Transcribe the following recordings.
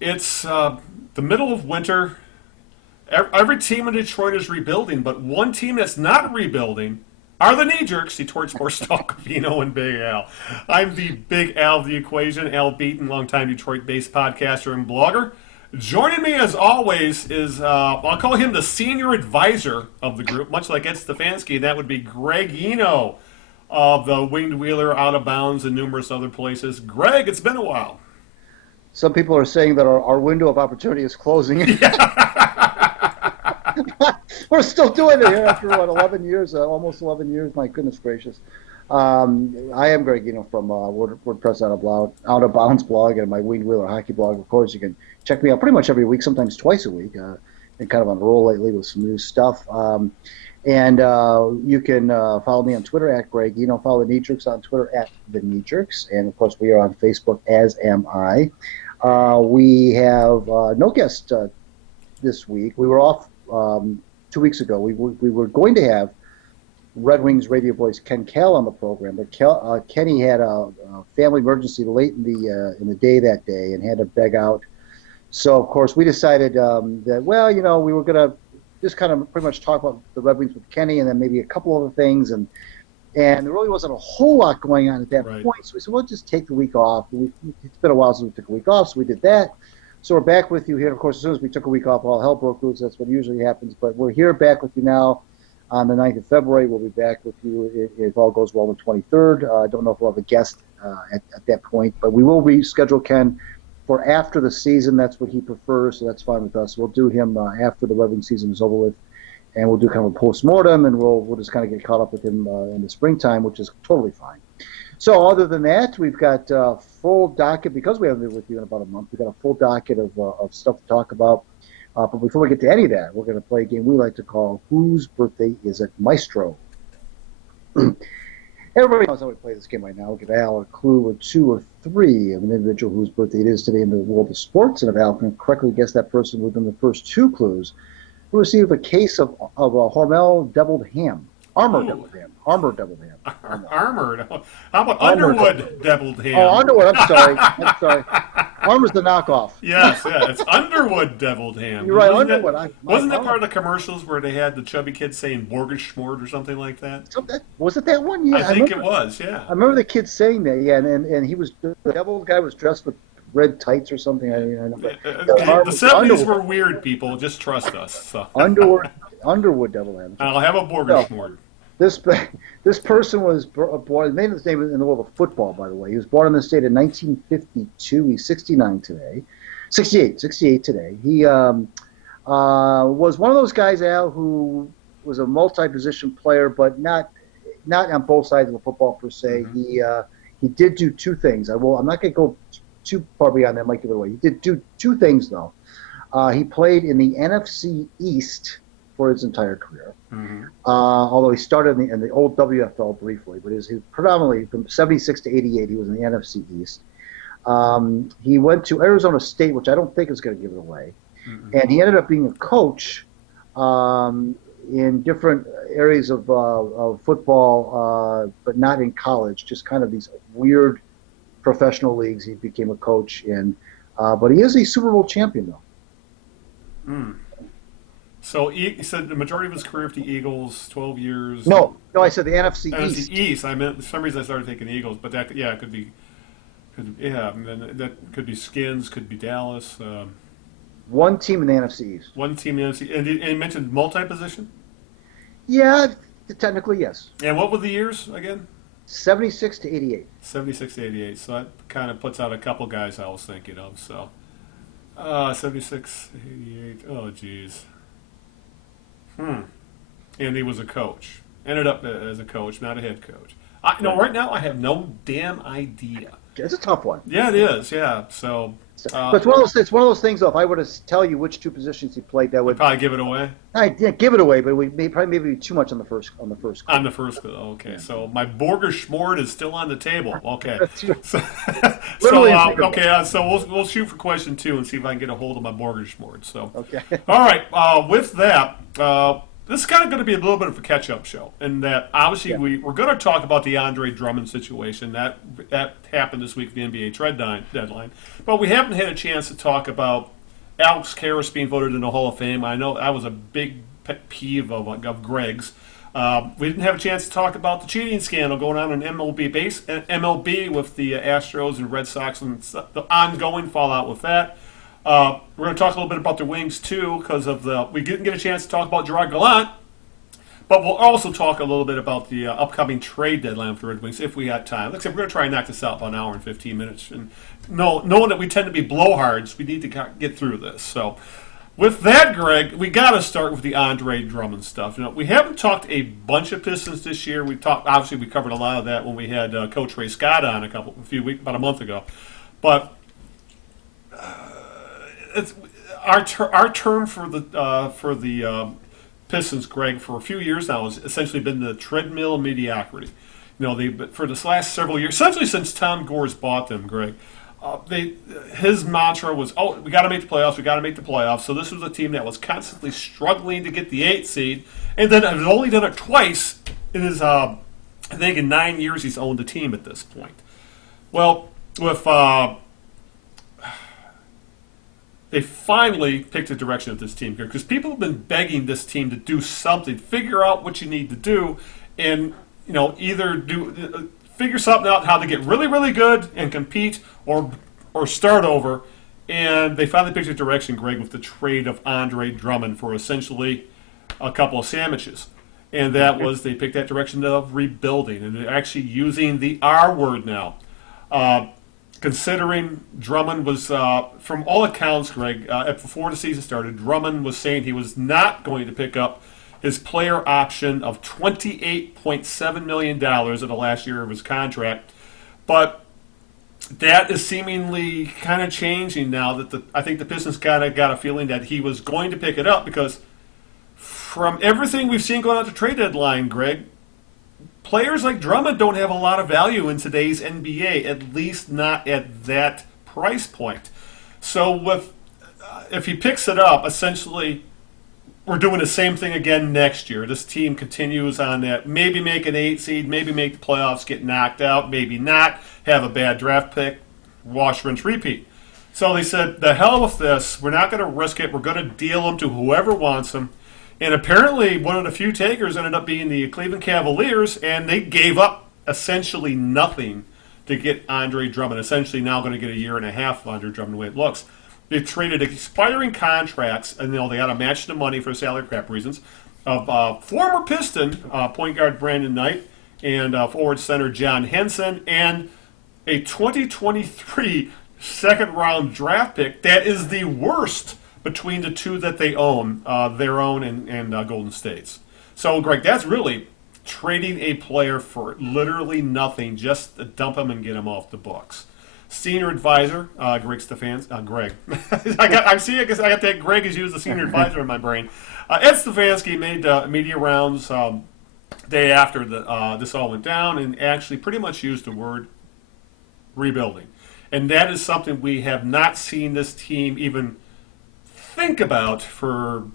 It's the middle of winter. Every team in Detroit is rebuilding, but one team that's not rebuilding are the knee jerks, Detroit Sports Talk, Vino and Big Al. I'm the Big Al of the equation, Al Beaton, longtime Detroit-based podcaster and blogger. Joining me, as always, is I'll call him the senior advisor of the group, much like Ed Stafanski. That would be Greg Eno of the Winged Wheeler, Out of Bounds, and numerous other places. Greg, it's been a while. Some people are saying that our window of opportunity is closing. We're still doing it here after, 11 years, almost 11 years. My goodness gracious. I am Greg, from WordPress Out of Bounds blog and my Winged Wheeler hockey blog. Of course, you can check me out pretty much every week, sometimes twice a week. Been kind of on a roll lately with some new stuff. And you can follow me on Twitter at Greg. Follow the Knee Jerks on Twitter at the Knee Jerks. And, of course, we are on Facebook, as am I. We have no guest this week. We were off 2 weeks ago. We were going to have Red Wings radio voice Ken Kal on the program, but Kenny had a family emergency late in the day that day and had to beg out. So, of course, we decided that, we were going to just kind of pretty much talk about the Red Wings with Kenny and then maybe a couple other things. And there really wasn't a whole lot going on at that point. So we said, we'll just take the week off. It's been a while since we took a week off, so we did that. So we're back with you here. Of course, as soon as we took a week off, all hell broke loose. That's what usually happens. But we're here back with you now on the 9th of February. We'll be back with you if all goes well the 23rd. I don't know if we'll have a guest at that point. But we will reschedule Ken for after the season. That's what he prefers, so that's fine with us. We'll do him after the Red Wings season is over with. And we'll do kind of a post-mortem, and we'll just kind of get caught up with him in the springtime, which is totally fine. So other than that, we've got a full docket. Because we haven't been with you in about a month, we've got a full docket of stuff to talk about. But before we get to any of that, we're going to play a game we like to call Whose Birthday Is It, Maestro? Everybody knows how we play this game right now. We'll give Al a clue or two or three of an individual whose birthday it is today in the world of sports. And if Al can correctly guess that person within the first two clues, we'll receive a case of a Hormel deviled ham. Armored deviled ham. Armored deviled ham. Armored. How about Underwood deviled ham? Oh, Underwood. I'm sorry. Armor's the knockoff. Yes, it's Underwood deviled ham. You're right, Underwood. Wasn't that part of the commercials where they had the chubby kid saying Borgenschmort or something like that? Was it that one? Yeah, I think it was, yeah. I remember the kid saying that, yeah, and he was, the deviled guy was dressed with red tights or something. The 70s were weird, people. Just trust us. So. Underwood deviled ham. I'll have a Borgenschmort. This person was born, made his name in the world of football, by the way. He was born in the state in 1952. He's 69 today. 68 today. He was one of those guys, Al, who was a multi-position player, but not on both sides of the football per se. Mm-hmm. He did do two things. I'm not going to go too far beyond that. I might give it away. He did do two things, though. He played in the NFC East for his entire career. Mm-hmm. Although he started in the old WFL briefly, but he predominantly from 76 to 88, he was in the NFC East. He went to Arizona State, which I don't think is going to give it away. Mm-hmm. And he ended up being a coach in different areas of football, but not in college, just kind of these weird professional leagues he became a coach in. But he is a Super Bowl champion, though. Mm. So he said the majority of his career with the Eagles, 12 years. No, I said the NFC NFC East. East. I meant for some reason I started thinking Eagles, but that it could be, and then that could be Skins, could be Dallas. One team in the NFC East. One team in the NFC, and he mentioned multi-position. Yeah, technically yes. And what were the years again? 76 to 88. 76 to 88. So that kind of puts out a couple guys I was thinking of. So 76, 88. Oh, geez. And he was a coach. Ended up as a coach, not a head coach. Right now I have no damn idea. It's a tough one. Yeah, it is. Yeah. So. But it's one of those things. Though, if I were to tell you which two positions he played, that would probably give it away. I didn't give it away, but we probably be too much on the first. On the first. Okay. Yeah. So my Borgenschmort is still on the table. Okay. So we'll shoot for question 2 and see if I can get a hold of my Borgenschmort. So. Okay. All right. With that, this is kind of going to be a little bit of a catch-up show, in that obviously Yeah. we're going to talk about the Andre Drummond situation that happened this week, the NBA trade deadline, but we haven't had a chance to talk about Alex Karras being voted in the Hall of Fame. I know that was a big pet peeve of Greg's. We didn't have a chance to talk about the cheating scandal going on in MLB with the Astros and Red Sox and the ongoing fallout with that. We're going to talk a little bit about the Wings too, because we didn't get a chance to talk about Gerard Gallant, but we'll also talk a little bit about the upcoming trade deadline for Red Wings if we had time. Like I said, we're going to try and knock this out about an hour and 15 minutes. And knowing that we tend to be blowhards, we need to get through this. So, with that, Greg, we got to start with the Andre Drummond stuff. We haven't talked a bunch of Pistons this year. We covered a lot of that when we had Coach Ray Scott on about a month ago. But it's our term for the Pistons, Greg, for a few years now has essentially been the treadmill mediocrity. For this last several years, essentially since Tom Gores bought them, Greg, his mantra was, we got to make the playoffs, we got to make the playoffs. So this was a team that was constantly struggling to get the 8th seed, and then has only done it twice in his, I think in 9 years he's owned the team at this point. Well, they finally picked the direction of this team here, because people have been begging this team to do something, figure out what you need to do, and either figure something out how to get really, really good and compete, or start over. And they finally picked a direction, Greg, with the trade of Andre Drummond for essentially a couple of sandwiches. And that was, they picked that direction of rebuilding, and they're actually using the R word now. Considering Drummond was, from all accounts, Greg, before the season started, Drummond was saying he was not going to pick up his player option of $28.7 million in the last year of his contract. But that is seemingly kind of changing now that I think the Pistons kind of got a feeling that he was going to pick it up, because from everything we've seen going on at the trade deadline, Greg, players like Drummond don't have a lot of value in today's NBA, at least not at that price point. So if he picks it up, essentially we're doing the same thing again next year. This team continues on that. Maybe make an 8 seed, maybe make the playoffs, get knocked out, maybe not, have a bad draft pick, wash, rinse, repeat. So they said, the hell with this. We're not going to risk it. We're going to deal them to whoever wants them. And apparently one of the few takers ended up being the Cleveland Cavaliers, and they gave up essentially nothing to get Andre Drummond. Essentially now going to get a year and a half of Andre Drummond the way it looks. They traded expiring contracts, and they got to match the money for salary cap reasons, of former Piston point guard Brandon Knight and forward center John Henson, and a 2023 second-round draft pick that is the worst between the two that they own, their own and Golden State's. So, Greg, that's really trading a player for literally nothing, just to dump him and get him off the books. Senior advisor, Greg Stafanski, Greg. I guess I got that Greg is used as senior advisor in my brain. Ed Stafanski made media rounds day after this all went down, and actually pretty much used the word rebuilding. And that is something we have not seen this team even think about for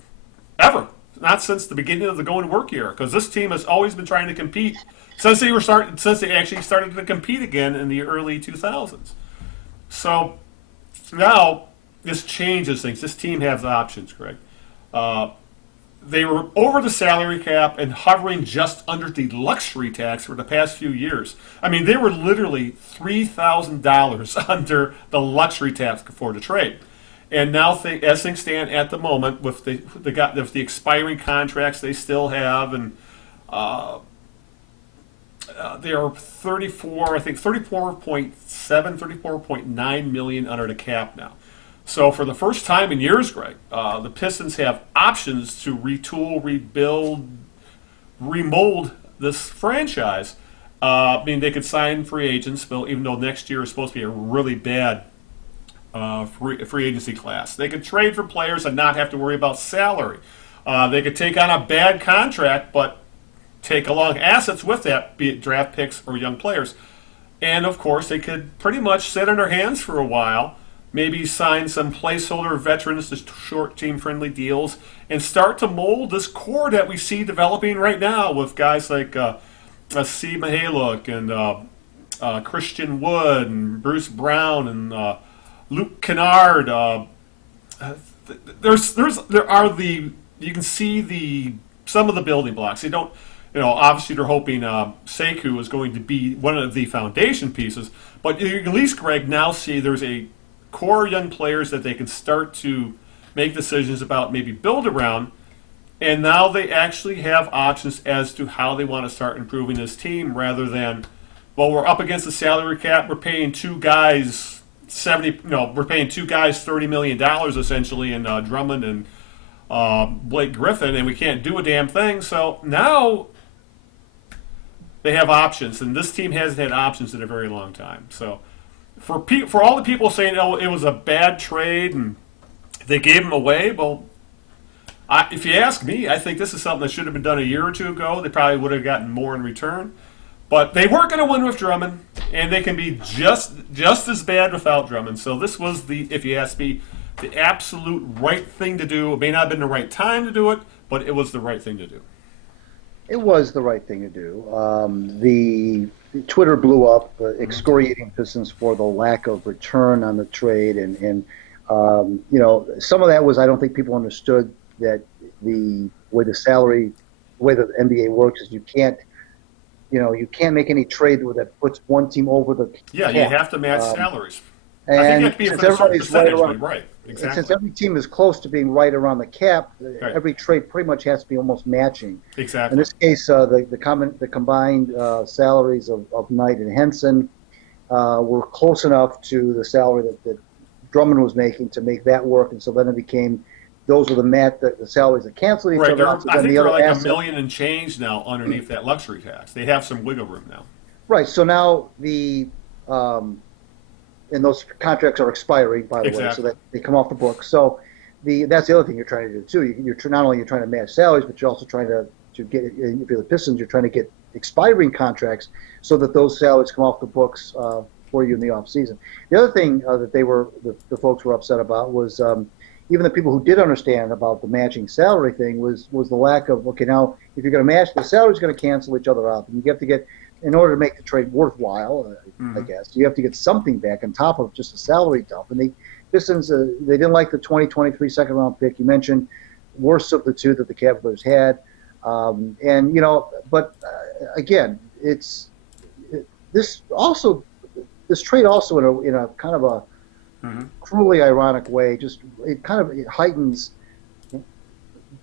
ever. Not since the beginning of the going to work year, because this team has always been trying to compete since they actually started to compete again in the early 2000s. So now this changes things. This team has options, Greg. They were over the salary cap and hovering just under the luxury tax for the past few years. I mean, they were literally $3,000 under the luxury tax before the trade. And now, as things stand at the moment, with the expiring contracts they still have, and they are 34.9 million under the cap now. So for the first time in years, Greg, the Pistons have options to retool, rebuild, remold this franchise. I mean, they could sign free agents, even though next year is supposed to be a really bad free agency class. They could trade for players and not have to worry about salary. They could take on a bad contract, but take along assets with that, be it draft picks or young players. And, of course, they could pretty much sit on their hands for a while maybe sign some placeholder veterans to short team-friendly deals, and start to mold this core that we see developing right now with guys like C. Mihaluk and Christian Wood and Bruce Brown and Luke Kennard. There are the you can see the some of the building blocks. They don't, obviously they're hoping Sekou is going to be one of the foundation pieces, but you can at least, Greg, now see there's a core young players that they can start to make decisions about, maybe build around, and now they actually have options as to how they want to start improving this team rather than, well, we're up against the salary cap, we're paying two guys $30 million essentially in Drummond and Blake Griffin, and we can't do a damn thing. So now they have options, and this team hasn't had options in a very long time. So for all the people saying, oh, it was a bad trade and they gave him away, well, if you ask me, I think this is something that should have been done a year or two ago. They probably would have gotten more in return. But they weren't going to win with Drummond, and they can be just as bad without Drummond. So this was, if you ask me, the absolute right thing to do. It may not have been the right time to do it, but it was the right thing to do. It was the right thing to do. The Twitter blew up, excoriating Pistons for the lack of return on the trade, and some of that was, I don't think people understood that the way the NBA works is you can't make any trade that puts one team over the cap. You have to match salaries. And I think you have to be since a certain percentage, right, exactly. Since every team is close to being right around the cap, every trade pretty much has to be almost matching. Exactly. In this case, the combined salaries of Knight and Henson were close enough to the salary that Drummond was making to make that work, and so then it became those were the salaries that canceled each other out. So I think they're like $1 million and change now underneath that luxury tax. They have some wiggle room now. Right. So now and those contracts are expiring, by the way, so that they come off the books. So that's the other thing you're trying to do too. You're not only trying to match salaries, but you're also trying to get, if you're the Pistons, you're trying to get expiring contracts so that those salaries come off the books for you in the off season. The other thing that the folks were upset about was even the people who did understand about the matching salary thing was the lack of, okay, now if you're going to match, the salary's going to cancel each other out, and you have to get, in order to make the trade worthwhile, I guess, you have to get something back on top of just a salary dump. And the Pistons, they didn't like the 2023 second-round pick. You mentioned worst of the two that the Cavaliers had. But again, this trade also in a kind of a cruelly ironic way, it heightens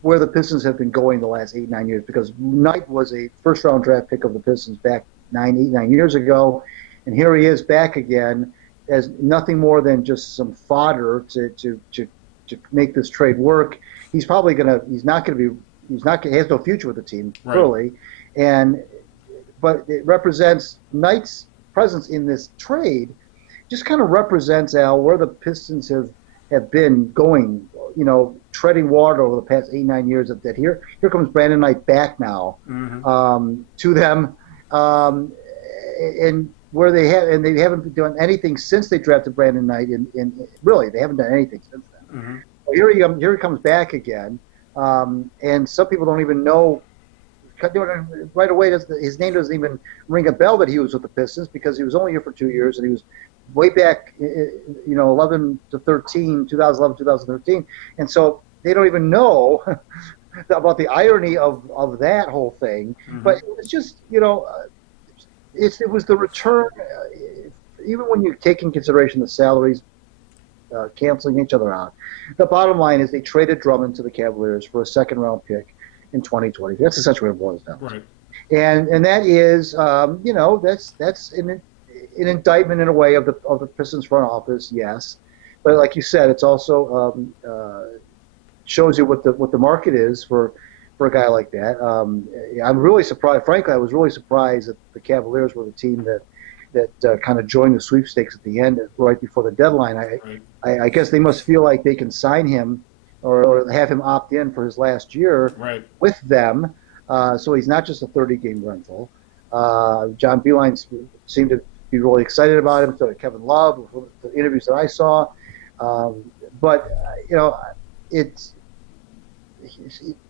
where the Pistons have been going the last 8-9 years, because Knight was a first-round draft pick of the Pistons back 9 years ago, and here he is back again as nothing more than just some fodder to make this trade work. He has no future with the team, clearly, but it represents Knight's presence in this trade. Just kind of represents, Al, where the Pistons have been going, treading water over the past 8-9 years. That here comes Brandon Knight back now to them, and where they haven't done anything since they drafted Brandon Knight. Really, they haven't done anything since then. Well, here he comes back again, and some people don't even know. Right away, his name doesn't even ring a bell that he was with the Pistons, because he was only here for 2 years, and he was way back, 2011, 2013. And so they don't even know about the irony of that whole thing. But it was just, it was the return, even when you take in consideration the salaries canceling each other out. The bottom line is they traded Drummond to the Cavaliers for a second-round pick in 2020. That's essentially what it boils down to. Right. And that is, that's an indictment in a way of the Pistons front office, yes, but like you said, it's also shows you what the market is for a guy like that. I'm really surprised. Frankly, I was really surprised that the Cavaliers were the team that kind of joined the sweepstakes at the end, right before the deadline. I guess they must feel like they can sign him or have him opt in for his last year with them, so he's not just a 30-game rental. John Beilein seemed to be really excited about him. So did Kevin Love, the interviews that I saw. But it's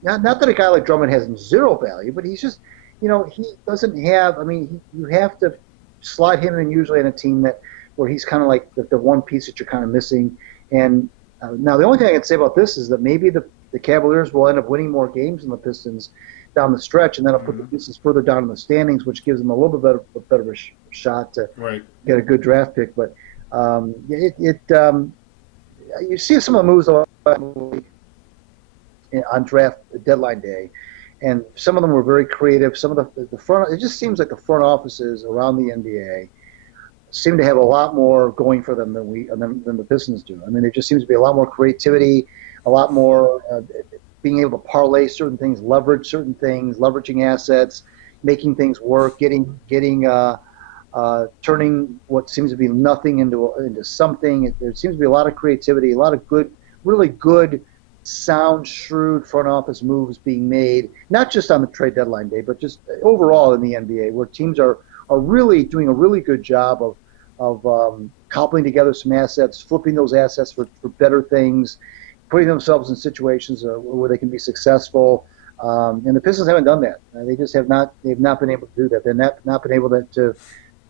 not that a guy like Drummond has zero value, but he's just, he doesn't have. I mean, you have to slot him in usually in a team where he's kind of like the one piece that you're kind of missing. And now the only thing I can say about this is that maybe the Cavaliers will end up winning more games than the Pistons down the stretch, and that'll put the Pistons further down in the standings, which gives them a little bit better of a shot to get a good draft pick. But you see some of the moves on draft deadline day, and some of them were very creative. Some of the front, it just seems like the front offices around the NBA seem to have a lot more going for them than the Pistons do. I mean, there just seems to be a lot more creativity, a lot more being able to parlay certain things, leverage certain things, leveraging assets, making things work, turning what seems to be nothing into something. There seems to be a lot of creativity, a lot of good, really good, sound, shrewd front office moves being made, not just on the trade deadline day, but just overall in the NBA, where teams are really doing a really good job of cobbling together some assets, flipping those assets for better things, putting themselves in situations where they can be successful. And the Pistons haven't done that. They just have not. They've not been able to do that. They've not been able to.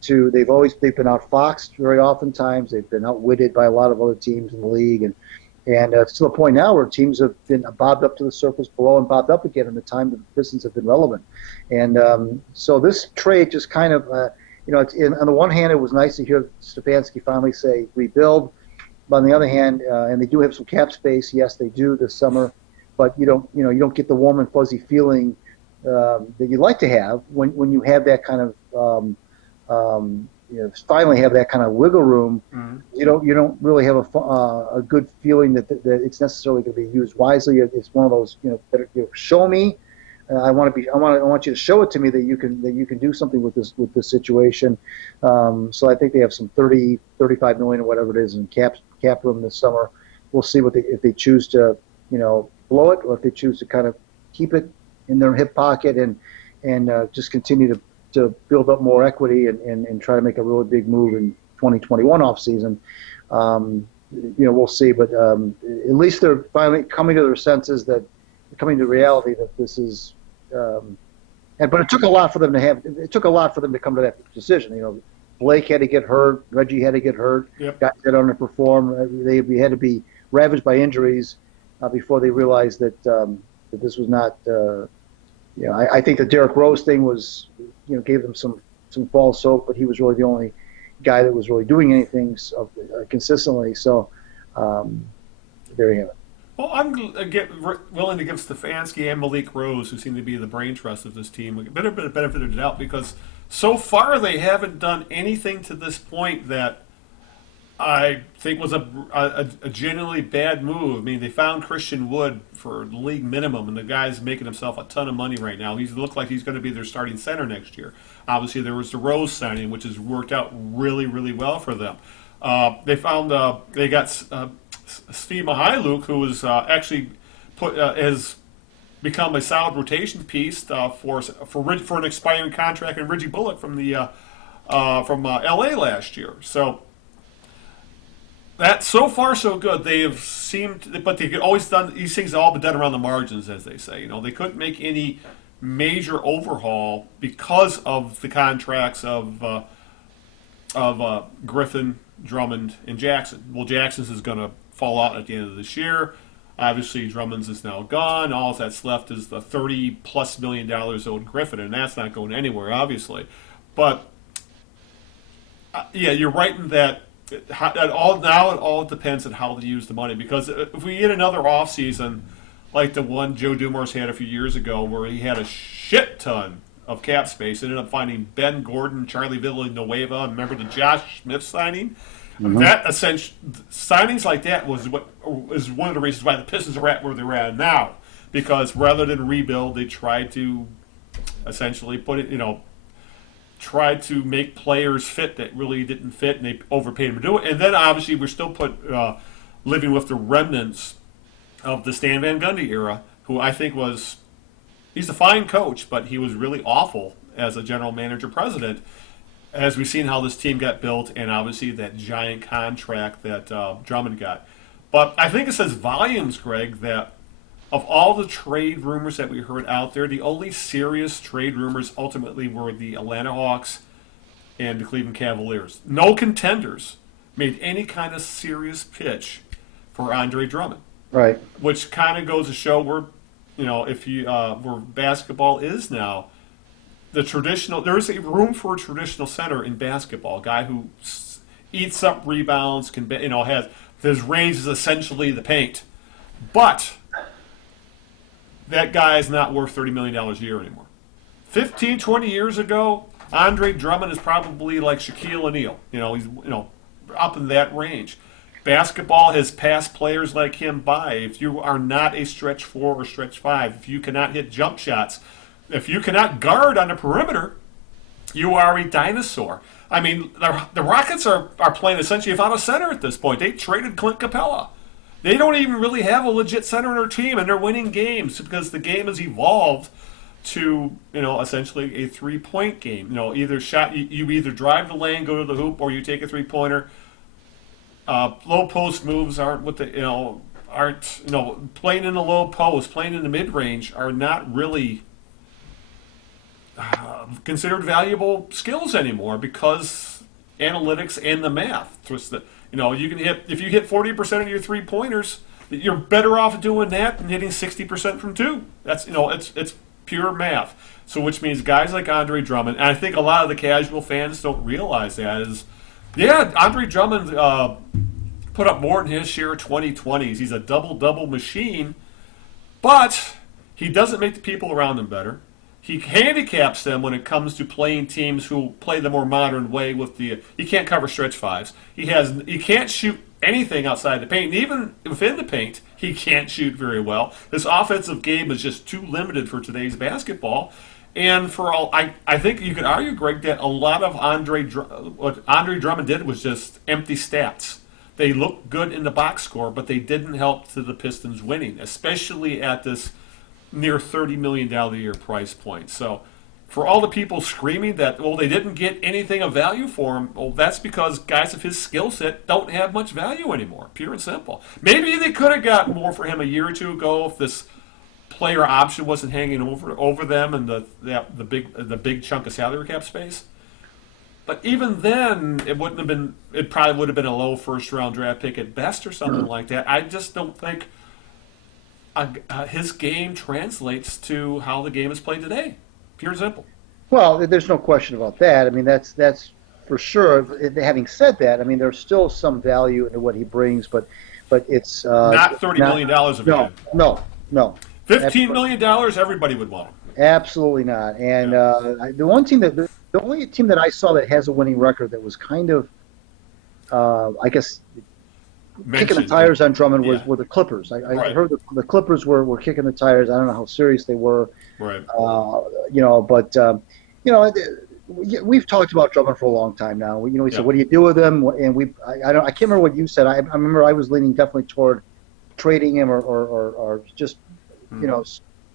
They've been outfoxed very oftentimes. They've been outwitted by a lot of other teams in the league, and it's to the point now where teams have been bobbed up to the surface below and bobbed up again in the time that the Pistons have been relevant. And so this trade just kind of, on the one hand, it was nice to hear Stafanski finally say rebuild. But on the other hand, and they do have some cap space. Yes, they do this summer, but you don't get the warm and fuzzy feeling that you like to have when you have that kind of finally have that kind of wiggle room. You don't really have a good feeling that it's necessarily going to be used wisely. It's one of those show me. I want you to show it to me that you can do something with this situation. So I think they have some 35 million or whatever it is in cap room this summer. We'll see if they choose to blow it, or if they choose to kind of keep it in their hip pocket and just continue to build up more equity and try to make a really big move in 2021 off season. We'll see, but at least they're finally coming to their senses, coming to reality that this is. But it took a lot for them to come to that decision. Blake had to get hurt, Reggie had to get hurt, guys that underperformed. They had to be ravaged by injuries before they realized that this was not. I think the Derrick Rose thing was, gave them some false hope, but he was really the only guy that was really doing anything consistently. So there you have it. Well, I'm willing to give Stefanski and Malik Rose, who seem to be the brain trust of this team, a bit of benefit of the doubt, because so far they haven't done anything to this point that I think was a genuinely bad move. I mean, they found Christian Wood for the league minimum, and the guy's making himself a ton of money right now. He's looked like he's going to be their starting center next year. Obviously, there was the Rose signing, which has worked out really, really well for them. They got Steve Mihailuk, who was actually has become a solid rotation piece for an expiring contract, and Reggie Bullock from LA last year. So. That so far so good. They have seemed, but they could always done these things. All but done around the margins, as they say. They couldn't make any major overhaul because of the contracts of Griffin, Drummond, and Jackson. Well, Jackson's is going to fall out at the end of this year. Obviously, Drummond's is now gone. All that's left is the $30+ million owed Griffin, and that's not going anywhere, obviously. But yeah, you're right in that. It all depends on how they use the money, because if we get another offseason like the one Joe Dumars had a few years ago, where he had a shit ton of cap space, ended up finding Ben Gordon, Charlie Villanueva, and remember the Josh Smith signing? Mm-hmm. That signings like that was one of the reasons why the Pistons are at where they're at now, because rather than rebuild, they tried to essentially tried to make players fit that really didn't fit, and they overpaid them to do it. And then obviously we're still living with the remnants of the Stan Van Gundy era, who I think he's a fine coach, but he was really awful as a general manager president, as we've seen how this team got built, and obviously that giant contract that Drummond got. But I think it says volumes, Greg, that of all the trade rumors that we heard out there, the only serious trade rumors ultimately were the Atlanta Hawks and the Cleveland Cavaliers. No contenders made any kind of serious pitch for Andre Drummond. Right. Which kind of goes to show where, if you where basketball is now. The traditional, there is a room for a traditional center in basketball, a guy who eats up rebounds, has his range is essentially the paint, but that guy is not worth $30 million a year anymore. 15, 20 years ago, Andre Drummond is probably like Shaquille O'Neal. He's up in that range. Basketball has passed players like him by. If you are not a stretch 4 or stretch 5, if you cannot hit jump shots, if you cannot guard on the perimeter, you are a dinosaur. I mean, the Rockets are playing essentially without a center at this point. They traded Clint Capella. They don't even really have a legit center in their team, and they're winning games because the game has evolved to, essentially a three-point game. Either shot you either drive the lane, go to the hoop, or you take a three-pointer. Low post moves aren't what playing in the low post, playing in the mid-range are not really considered valuable skills anymore because analytics and the math. You can hit, if you hit 40% of your 3-pointers, you're better off doing that than hitting 60% from 2. That's it's pure math. So which means guys like Andre Drummond, and I think a lot of the casual fans don't realize that is, Andre Drummond put up more than his share of 2020s. He's a double-double machine, but he doesn't make the people around him better. He handicaps them when it comes to playing teams who play the more modern way he can't cover stretch 5s. He can't shoot anything outside the paint. And even within the paint, he can't shoot very well. His offensive game is just too limited for today's basketball. And I think you could argue, Greg, that a lot of what Andre Drummond did was just empty stats. They looked good in the box score, but they didn't help to the Pistons winning, especially at this near $30 million a year price point. So for all the people screaming that, they didn't get anything of value for him, that's because guys of his skill set don't have much value anymore, pure and simple. Maybe they could have got more for him a year or two ago if this player option wasn't hanging over them and the big chunk of salary cap space. But even then, it probably would have been a low first-round draft pick at best or something like that. I just don't think his game translates to how the game is played today. Pure and simple. Well, there's no question about that. I mean, that's for sure. Having said that, I mean, there's still some value in what he brings, but it's not $30 million of value. No. $15 million, everybody would want him. Absolutely not. And the only team that I saw that has a winning record that was kind of, I guess, kicking the tires on Drummond were the Clippers. I heard the Clippers were kicking the tires. I don't know how serious they were. Right. We've talked about Drummond for a long time now. We said, what do you do with him? And I can't remember what you said. I remember I was leaning definitely toward trading him or just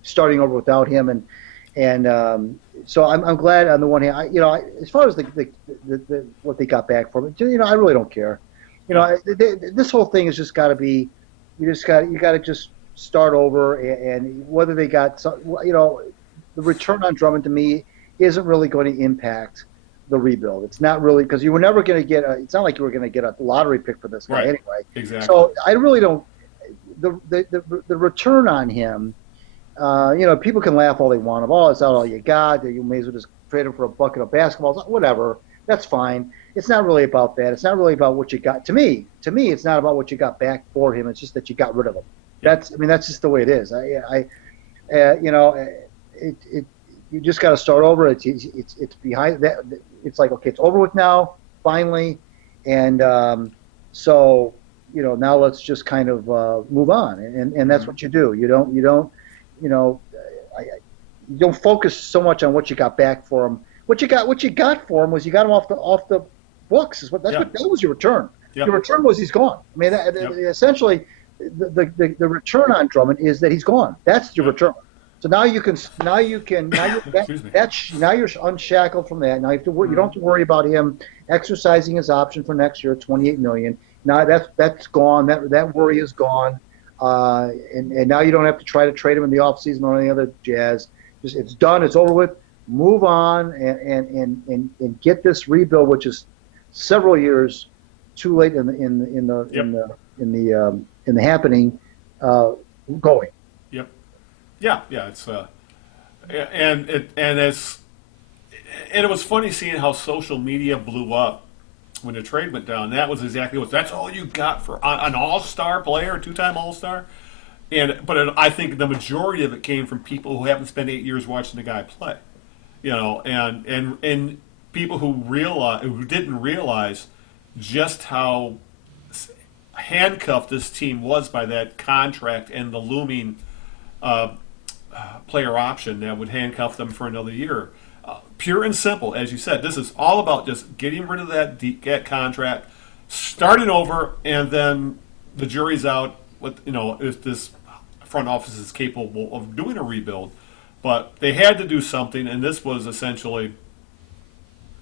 starting over without him. And so I'm glad on the one hand. As far as the what they got back from it, I really don't care. This whole thing has just got to be. You got to just start over, and whether they got the return on Drummond to me isn't really going to impact the rebuild. It's not really, because you were never going to get it's not like you were going to get a lottery pick for this guy anyway. Exactly. So I really don't. The return on him. People can laugh all they want. It's not all you got. You may as well just trade him for a bucket of basketballs. Whatever. That's fine. It's not really about that. It's not really about what you got. To me, it's not about what you got back for him. It's just that you got rid of him. That's just the way it is. You just got to start over. It's behind that. It's like, okay, it's over with now, finally, and so now let's just kind of move on, and that's what you do. You don't focus so much on what you got back for him. What you got for him was you got him off the books. That was your return. Yep. Your return was he's gone. I mean, essentially, the return on Drummond is that he's gone. That's your return. So now you're unshackled from that. Now you don't have to worry about him exercising his option for next year, $28 million. Now that's gone. That worry is gone. And now you don't have to try to trade him in the offseason or any other jazz. Just it's done. It's over with. Move on and get this rebuild, which is several years too late in the happening, going. Yep. Yeah. It's and it was funny seeing how social media blew up when the trade went down. That was exactly what. That's all you got for an all-star player, a two-time all-star. I think the majority of it came from people who haven't spent 8 years watching the guy play, and people who didn't realize just how handcuffed this team was by that contract and the looming player option that would handcuff them for another year. Pure and simple, as you said, this is all about just getting rid of that contract, starting over, and then the jury's out. If this front office is capable of doing a rebuild, but they had to do something, and this was essentially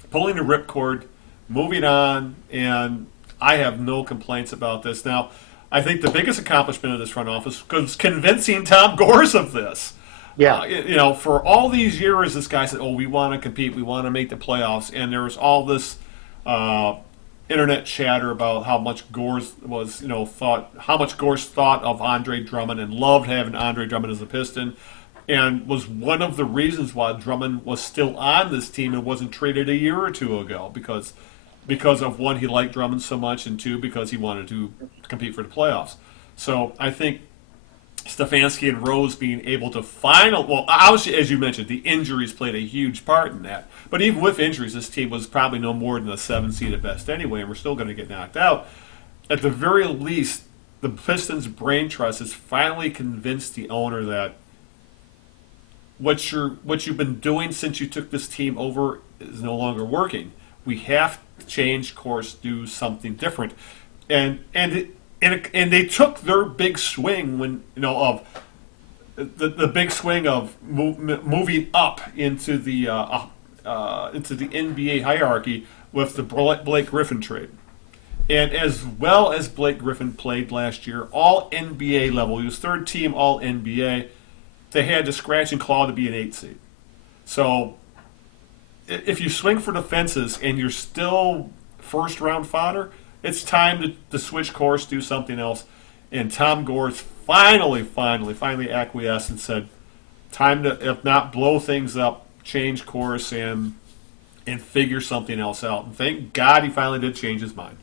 pulling the ripcord, moving on, and I have no complaints about this. Now, I think the biggest accomplishment of this front office was convincing Tom Gores of this. Yeah. For all these years, this guy said, "Oh, we want to compete, we want to make the playoffs," and there was all this internet chatter about how much Gores thought of Andre Drummond and loved having Andre Drummond as a Piston, and was one of the reasons why Drummond was still on this team and wasn't traded a year or two ago because of one, he liked Drummond so much, and two, because he wanted to compete for the playoffs. So I think Stafanski and Rose being able to obviously, as you mentioned, the injuries played a huge part in that. But even with injuries, this team was probably no more than a 7 seed at best anyway, and we're still going to get knocked out. At the very least, the Pistons' brain trust has finally convinced the owner that what you've been doing since you took this team over is no longer working. We have to change course, do something different, and they took their big swing when of the big swing of moving up into the NBA hierarchy with the Blake Griffin trade. And as well as Blake Griffin played last year, all NBA level, he was third team all NBA. They had to scratch and claw to be an 8 seed. So if you swing for the fences and you're still first round fodder, it's time to switch course, do something else. And Tom Gores finally acquiesced and said, time to, if not blow things up, change course and figure something else out. And thank God he finally did change his mind.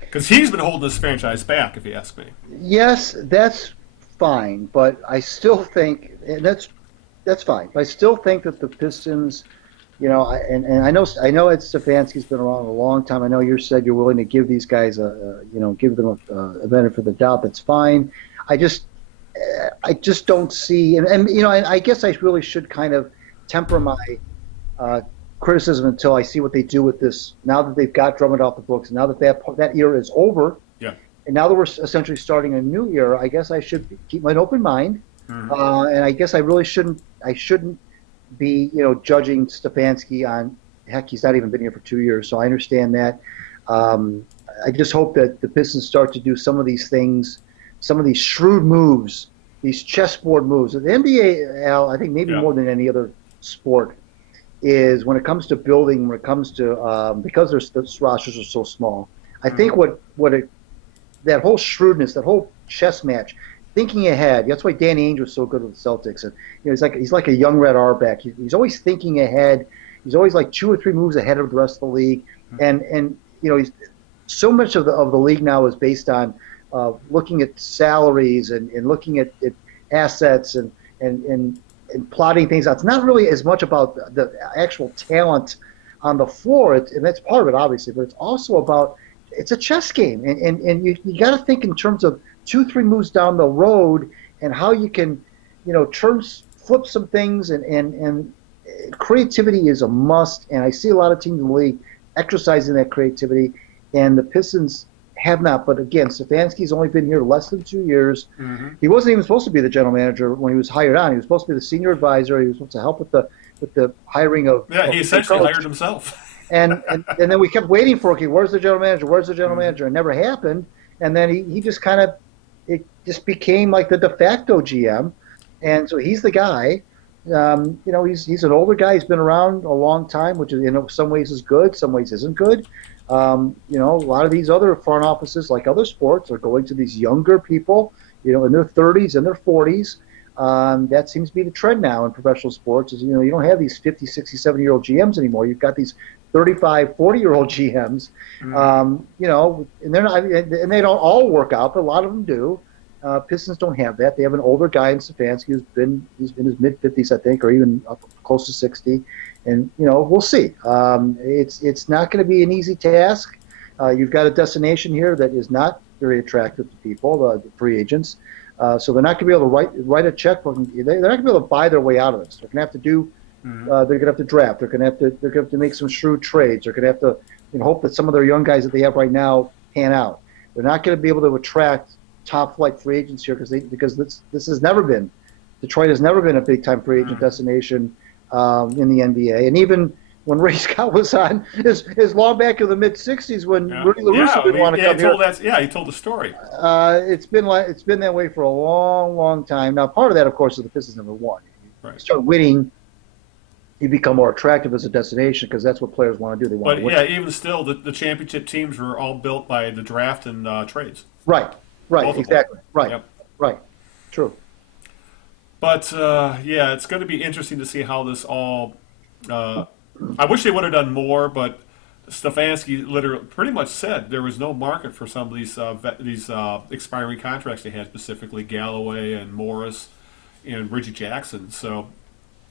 Because he's been holding this franchise back, if you ask me. Yes, that's fine, but I still think that's fine. But I still think that the Pistons, and I know Ed Stafanski's been around a long time. I know you said you're willing to give these guys give them a benefit of the doubt. That's fine. I just don't see, and I guess I really should kind of temper my criticism until I see what they do with this. Now that they've got Drummond off the books, now that that era is over, yeah, and now that we're essentially starting a new era, I guess I should keep an open mind, and I guess I really shouldn't be judging Stafanski on, heck, he's not even been here for 2 years, so I understand that. I just hope that the Pistons start to do some of these things, some of these shrewd moves, these chessboard moves. The NBA, Al, I think maybe more than any other sport, is when it comes to building, when it comes to because the rosters are so small. I think that whole shrewdness, that whole chess match, thinking ahead. That's why Danny Ainge was so good with the Celtics. And he's like a young Red Auerbach. He's always thinking ahead. He's always like 2 or 3 moves ahead of the rest of the league. And he's so much of the league now is based on looking at salaries and looking at assets and plotting things out. It's not really as much about the actual talent on the floor, and that's part of it, obviously, but it's also about, it's a chess game, and you got to think in terms of 2-3 moves down the road and how you can, flip some things, and creativity is a must, and I see a lot of teams in the league exercising that creativity, and the Pistons have not. But again, Stefanski's only been here less than 2 years. He wasn't even supposed to be the general manager when he was hired on. He was supposed to be the senior advisor. He was supposed to help with the hiring of. Yeah, he essentially hired himself. And then we kept waiting for, okay, where's the general manager? Where's the general manager? It never happened. And then he just kind of, it just became like the de facto GM. And so he's the guy. He's an older guy. He's been around a long time, which is, some ways is good, some ways isn't good. A lot of these other front offices, like other sports, are going to these younger people, in their 30s and their 40s. That seems to be the trend now in professional sports. Is you don't have these 50, 60, 70-year-old GMs anymore. You've got these 35, 40-year-old GMs. And they're not, and they don't all work out, but a lot of them do. Pistons don't have that. They have an older guy in Stafanski he's in his mid-50s, I think, or even up close to 60. And, we'll see. It's not going to be an easy task. You've got a destination here that is not very attractive to people, the free agents. So they're not going to be able to write a checkbook. They're not going to be able to buy their way out of this. They're going to have to do. They're going to have to draft. They're going to have to make some shrewd trades. They're going to have to hope that some of their young guys that they have right now pan out. They're not going to be able to attract top flight free agents here because this has never been. Detroit has never been a big time free agent destination in the NBA. And even when Ray Scott was on, as long back in the mid '60s when Rudy LaRusso didn't want to come here. He told the story. It's been that way for a long, long time. Now, part of that, of course, is the Pistons never won. You start winning, you become more attractive as a destination because that's what players want to do. They want to win. But even still, the championship teams were all built by the draft and trades. Right, exactly. Right, true. But it's going to be interesting to see how this all. I wish they would have done more, but Stafanski literally pretty much said there was no market for some of these expiring contracts they had, specifically Galloway and Morris and Reggie Jackson. So,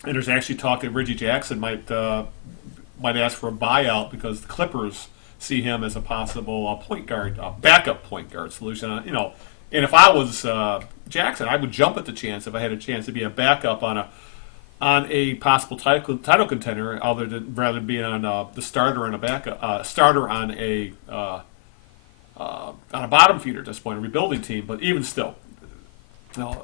and there's actually talk that Reggie Jackson might ask for a buyout because the Clippers see him as a possible point guard, backup point guard solution. And if I was Jackson, I would jump at the chance if I had a chance to be a backup on a possible title contender, rather than being on the starter and a backup starter on a bottom feeder at this point, a rebuilding team. But even still, at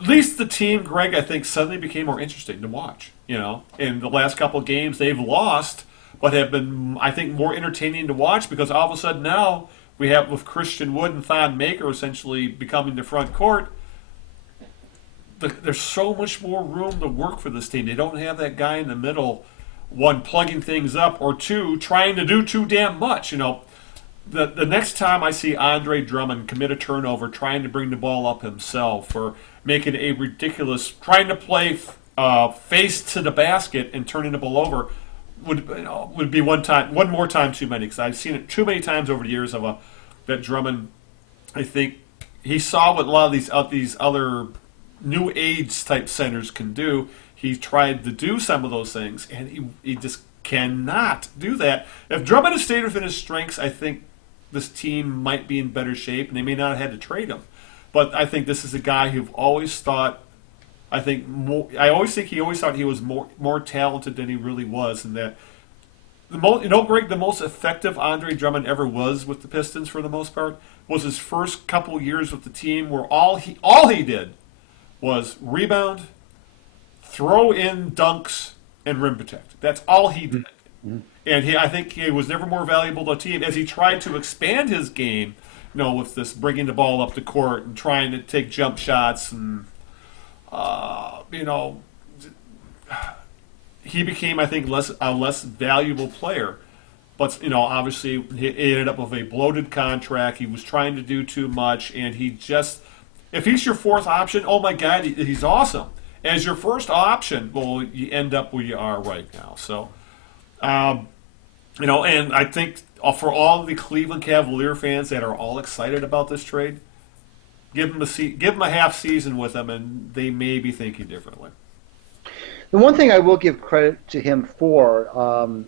least the team, Greg, I think suddenly became more interesting to watch. In the last couple of games they've lost, but have been, I think, more entertaining to watch because all of a sudden now we have, with Christian Wood and Thon Maker essentially becoming the front court. There's so much more room to work for this team. They don't have that guy in the middle, one, plugging things up, or two, trying to do too damn much. The next time I see Andre Drummond commit a turnover trying to bring the ball up himself or making a ridiculous, trying to play face to the basket and turning the ball over would be one more time too many, because I've seen it too many times over the years that Drummond, I think, he saw what a lot of these other new age type centers can do. He tried to do some of those things, and he just cannot do that. If Drummond had stayed within his strengths, I think this team might be in better shape, and they may not have had to trade him. But I think this is a guy who've always thought, I always think he always thought he was more talented than he really was, and that Greg, the most effective Andre Drummond ever was with the Pistons for the most part was his first couple years with the team, where all he did was rebound, throw in dunks, and rim protect. That's all he did. Mm-hmm. And I think he was never more valuable to the team as he tried to expand his game, with this bringing the ball up the court and trying to take jump shots, and he became, I think, a less valuable player. But obviously he ended up with a bloated contract. He was trying to do too much, and he just. If he's your fourth option, oh my God, he's awesome. As your first option, well, you end up where you are right now. So, and I think for all the Cleveland Cavalier fans that are all excited about this trade, give them a half season with them, and they may be thinking differently. The one thing I will give credit to him for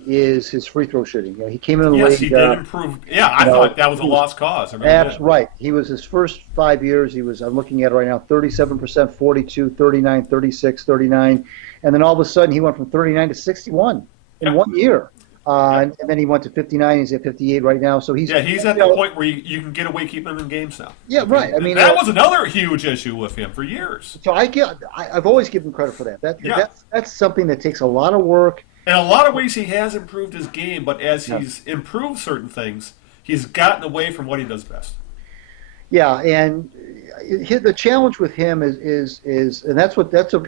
is his free throw shooting. He came in the league. Yes, he did improve. Yeah, I thought that was a lost cause. That's right. He was his first 5 years. I'm looking at it right now, 37%, 42, 39, 36, 39. And then all of a sudden he went from 39 to 61 in 1 year. And then he went to 59. He's at 58 right now. So he's at the point where you can get away keeping him in games now. Yeah, right. I mean, that was another huge issue with him for years. So I've always given him credit for that. That's something that takes a lot of work. In a lot of ways, he has improved his game, but as Yeah. he's improved certain things, he's gotten away from what he does best. Yeah, and the challenge with him is and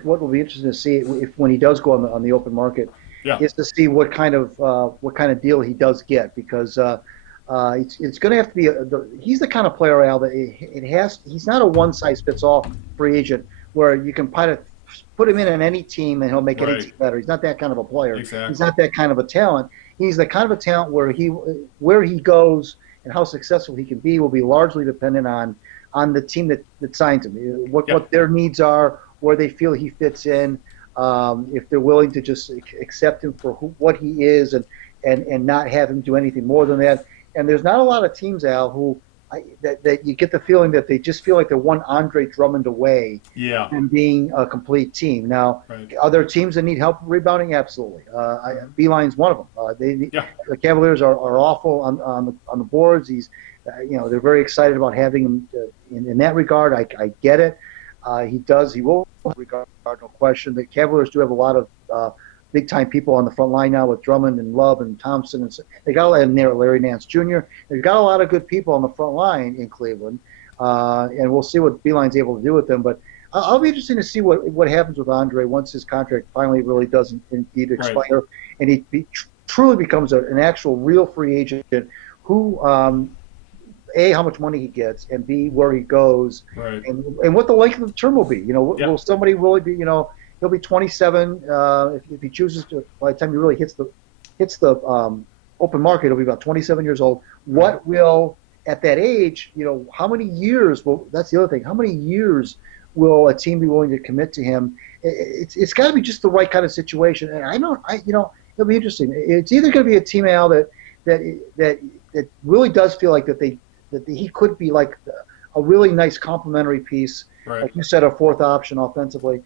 what will be interesting to see if when he does go on the open market, Yeah. is to see what kind of deal he does get, because it's going to have to be he's the kind of player, Al, that he's not a one size fits all free agent where you can put him in any team and he'll make any Right. team better. He's not that kind of a player. Exactly. He's not that kind of a talent. He's the kind of a talent where he goes and how successful he can be will be largely dependent on the team that signs him, what their needs are, where they feel he fits in, if they're willing to just accept him for what he is and not have him do anything more than that. And there's not a lot of teams, Al, that you get the feeling that they just feel like they're one Andre Drummond away Yeah. from being a complete team. Now, Right. other teams that need help rebounding, absolutely. Beeline's one of them. The Cavaliers are awful on the boards. They're very excited about having him in that regard. I get it. He will regard, no question. The Cavaliers do have a lot of big time people on the front line now with Drummond and Love and Thompson, and they got a lot in there. Larry Nance Jr. They've got a lot of good people on the front line in Cleveland, and we'll see what Beeline's able to do with them. But I'll be interested to see what happens with Andre once his contract finally really does indeed expire, and he truly becomes an actual real free agent who. A, how much money he gets, and B, where he goes, Right. and what the length of the term will be. Will somebody really be? He'll be 27 if he chooses to. By the time he really hits the open market, he'll be about 27 years old. What will at that age? How many years will? That's the other thing. How many years will a team be willing to commit to him? It's got to be just the right kind of situation. And it'll be interesting. It's either going to be a team, Al, that really does feel like that he could be like a really nice complementary piece, Right. like you said, a fourth option offensively,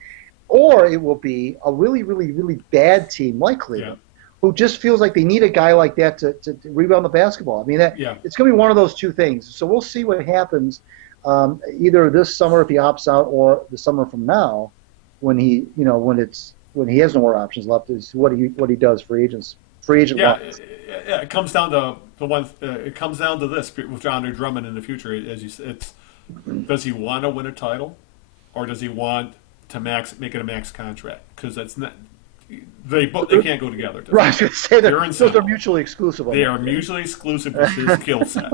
or it will be a really, really, really bad team like Cleveland, who just feels like they need a guy like that to rebound the basketball. I mean, it's going to be one of those two things. So we'll see what happens either this summer if he opts out, or the summer from now when he has no more options left, is what he does free agent. It comes down to it comes down to this with Andre Drummond in the future. As you said, does he want to win a title, or does he want to make it a max contract? Because that's not they can't go together. Right, I was going to say they're mutually exclusive. They are mutually exclusive with his skill set.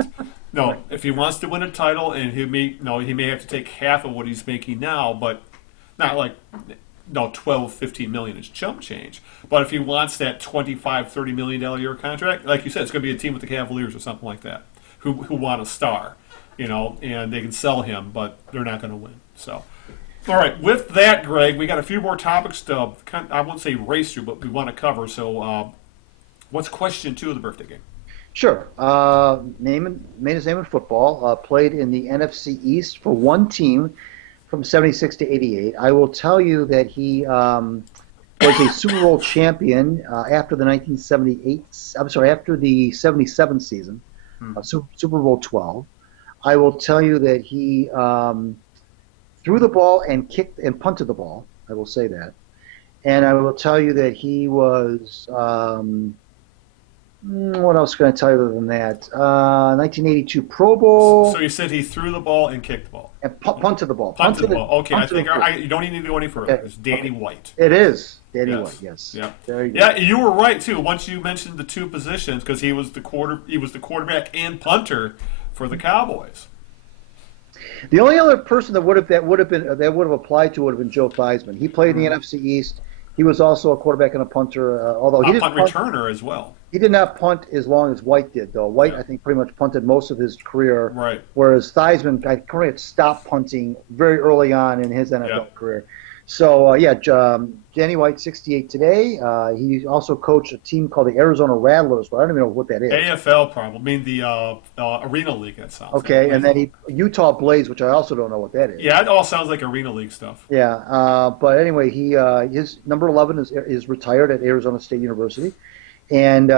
No, if he wants to win a title, and he may have to take half of what he's making now, but not like. 12, 15 million is chump change. But if he wants that $25, $30 million a year contract, like you said, it's going to be a team with the Cavaliers or something like that who want a star, and they can sell him, but they're not going to win. So, all right, with that, Greg, we got a few more topics to, I won't say race through, but we want to cover. So, what's question 2 of the birthday game? Sure. Made his name in football, played in the NFC East for one team from 76 to 88. I will tell you that he was a Super Bowl champion after the 1978. I'm sorry, after the 77 season, Super Bowl 12. I will tell you that he threw the ball and kicked and punted the ball. I will say that, and I will tell you that he was. What else can I tell you other than that? 1982 Pro Bowl. So you said he threw the ball and kicked the ball. And punted the ball. Punted the ball. Okay, I think you don't need to go any further. It's Danny White. It is Danny White. Yes. Yeah. There you go. Yeah, you were right too. Once you mentioned the two positions, because he was the quarterback and punter for the Cowboys. The only other person that would have applied to would have been Joe Theismann. He played in the NFC East. He was also a quarterback and a punter, although he didn't punt returner as well. He did not punt as long as White did, though. White, I think, pretty much punted most of his career, right? Whereas Theismann, I had stopped punting very early on in his NFL career. So, Danny White, 68 today. He also coached a team called the Arizona Rattlers, but I don't even know what that is. AFL, probably. I mean, the Arena League, that sounds okay, and then Utah Blaze, which I also don't know what that is. Yeah, it all sounds like Arena League stuff. Yeah, but anyway, his number 11 is retired at Arizona State University. And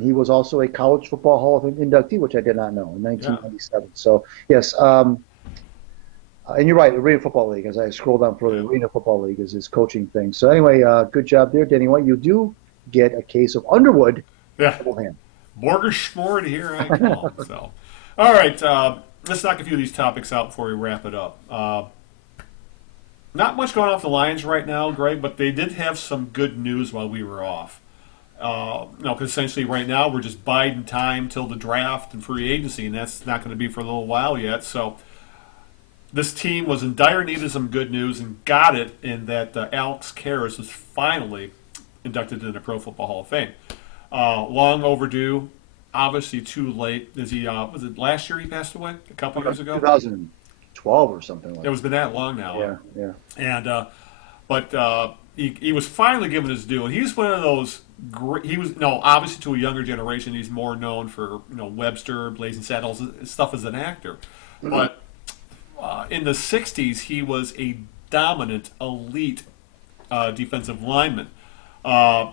he was also a college football Hall of Fame inductee, which I did not know, in 1997. So, yes. And you're right, Arena Football League, as I scroll down further, Arena Football League is his coaching thing. So, anyway, good job there, Danny White. You do get a case of Underwood Yeah. double hand. Morgensport, here I come. So, all right, let's knock a few of these topics out before we wrap it up. Not much going on with the Lions right now, Greg, but they did have some good news while we were off. Because essentially right now we're just biding time till the draft and free agency, and that's not going to be for a little while yet. So this team was in dire need of some good news and got it in that Alex Karras was finally inducted into the Pro Football Hall of Fame. Long overdue, obviously too late. Is he? Was it last year he passed away? A couple years ago? 2012 or something like that. It was been that long now. Yeah, yeah. And but he was finally given his due, and he's one of those. He was obviously to a younger generation. He's more known for Webster, Blazing Saddles stuff as an actor, but in the '60s he was a dominant, elite defensive lineman.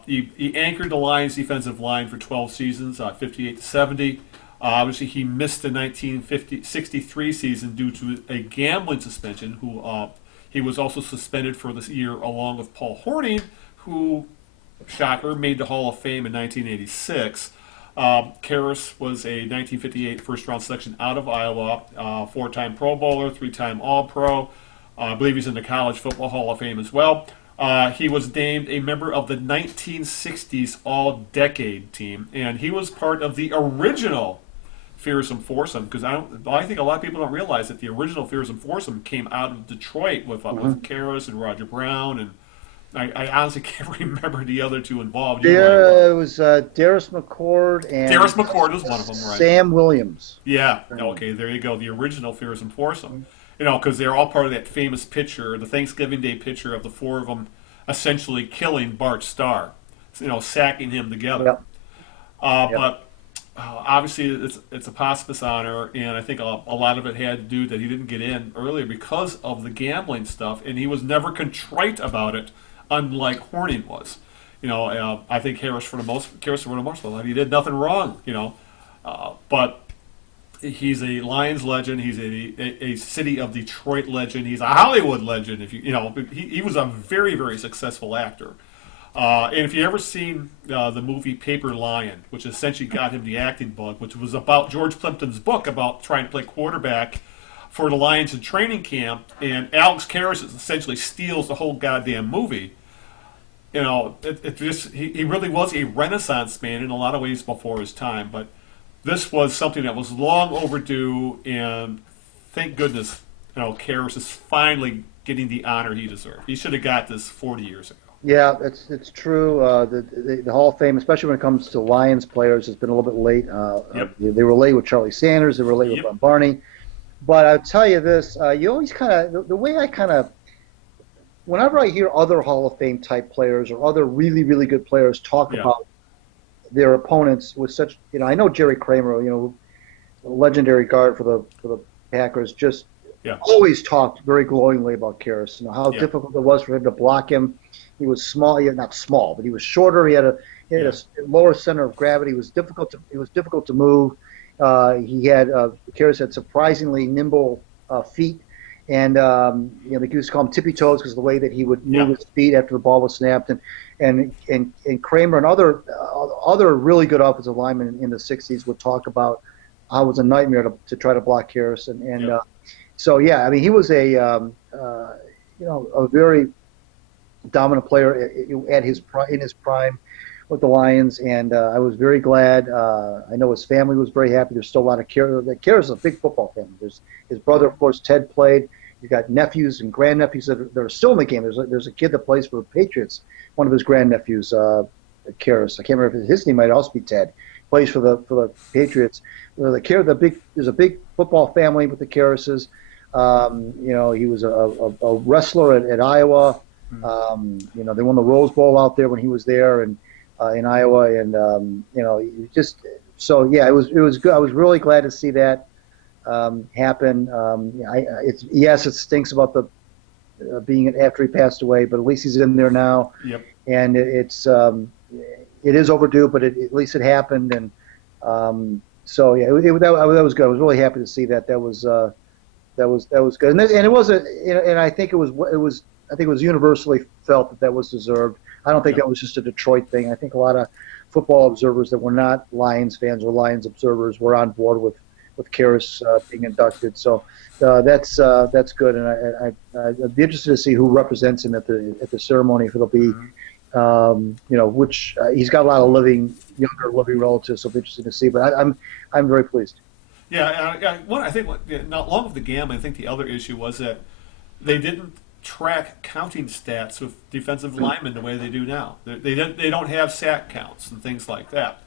He anchored the Lions' defensive line for 12 seasons, 58 to 70. Obviously, he missed the 1963 season due to a gambling suspension. He was also suspended for this year, along with Paul Hornung, who, shocker, made the Hall of Fame in 1986. Karras was a 1958 first-round selection out of Iowa, four-time Pro Bowler, three-time All-Pro. I believe he's in the College Football Hall of Fame as well. He was named a member of the 1960s All-Decade team, and he was part of the original Fearsome Foursome, because I think a lot of people don't realize that the original Fearsome Foursome came out of Detroit with Karras and Roger Brown, and I honestly can't remember the other two involved. It was Darius McCord and Darius McCord was one of them, right? Sam Williams. Yeah. Okay, there you go. The original Fearsome Foursome. Because they're all part of that famous picture, the Thanksgiving Day picture of the four of them essentially killing Bart Starr, sacking him together. Yep. But obviously it's a hospice honor, and I think a lot of it had to do that he didn't get in earlier because of the gambling stuff, and he was never contrite about it, unlike Hornung was. I think Karras for the most part, he did nothing wrong. But he's a Lions legend. He's a city of Detroit legend. He's a Hollywood legend. He was a very, very successful actor. And if you ever seen the movie Paper Lion, which essentially got him the acting bug, which was about George Plimpton's book about trying to play quarterback for the Lions in training camp, and Alex Karras essentially steals the whole goddamn movie. He really was a Renaissance man in a lot of ways before his time, but this was something that was long overdue, and thank goodness, Karras is finally getting the honor he deserved. He should have got this 40 years ago. Yeah, it's true. The Hall of Fame, especially when it comes to Lions players, has been a little bit late. Yep. They were late with Charlie Sanders. They were late with Von Barney. But I'll tell you this: you always kind of the way I kind of, whenever I hear other Hall of Fame type players or other really, really good players talk about their opponents with such, I know Jerry Kramer, a legendary guard for the Packers, just always talked very glowingly about Karras. How difficult it was for him to block him. He was small, not small, but he was shorter. He had a lower center of gravity. It was difficult to move. Karras had surprisingly nimble feet, and they used to call him tippy toes because of the way that he would move his feet after the ball was snapped. And Kramer and other really good offensive linemen in the '60s would talk about how it was a nightmare to try to block Karras. He was a very dominant player in his prime with the Lions, and I was very glad. I know his family was very happy. There's still a lot of Karras. Karras is a big football family. There's his brother, of course, Ted played. You've got nephews and grandnephews that are still in the game. There's a kid that plays for the Patriots. One of his grandnephews, Karras. I can't remember if his name might also be Ted. Plays for the Patriots. There's a big football family with the Karrases. He was a wrestler at Iowa. They won the Rose Bowl out there when he was there, and in Iowa, and it was good. I was really glad to see that happen. It stinks about the being after he passed away, but at least he's in there now. Yep. And it is overdue, but at least it happened, and that was good. I was really happy to see that. That was good, and it was and I think it was think it was universally felt that was deserved. I don't think that was just a Detroit thing. I think a lot of football observers that were not Lions fans or Lions observers were on board with Karras being inducted. So that's good, and I'd be interested to see who represents him at the ceremony. If it'll be, which he's got a lot of younger living relatives, so it'll be interesting to see. But I'm very pleased. Yeah, I think not long of the gambling. I think the other issue was that they didn't track counting stats with defensive linemen the way they do now. They don't have sack counts and things like that.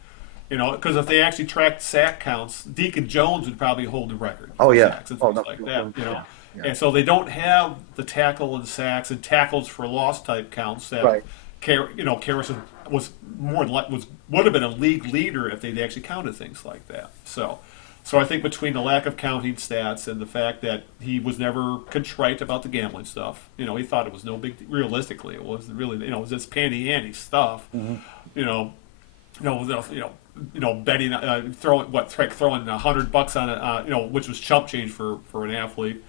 Because if they actually tracked sack counts, Deacon Jones would probably hold the record. Oh yeah, sacks and things like that. Yeah. And so they don't have the tackle and sacks and tackles for loss type counts that. Right. Karras would have been a league leader if they'd actually counted things like that. So I think between the lack of counting stats and the fact that he was never contrite about the gambling stuff, he thought it was no big. Realistically, it wasn't really. It was just panty ante stuff. Betting, throwing $100 on it, which was chump change for an athlete.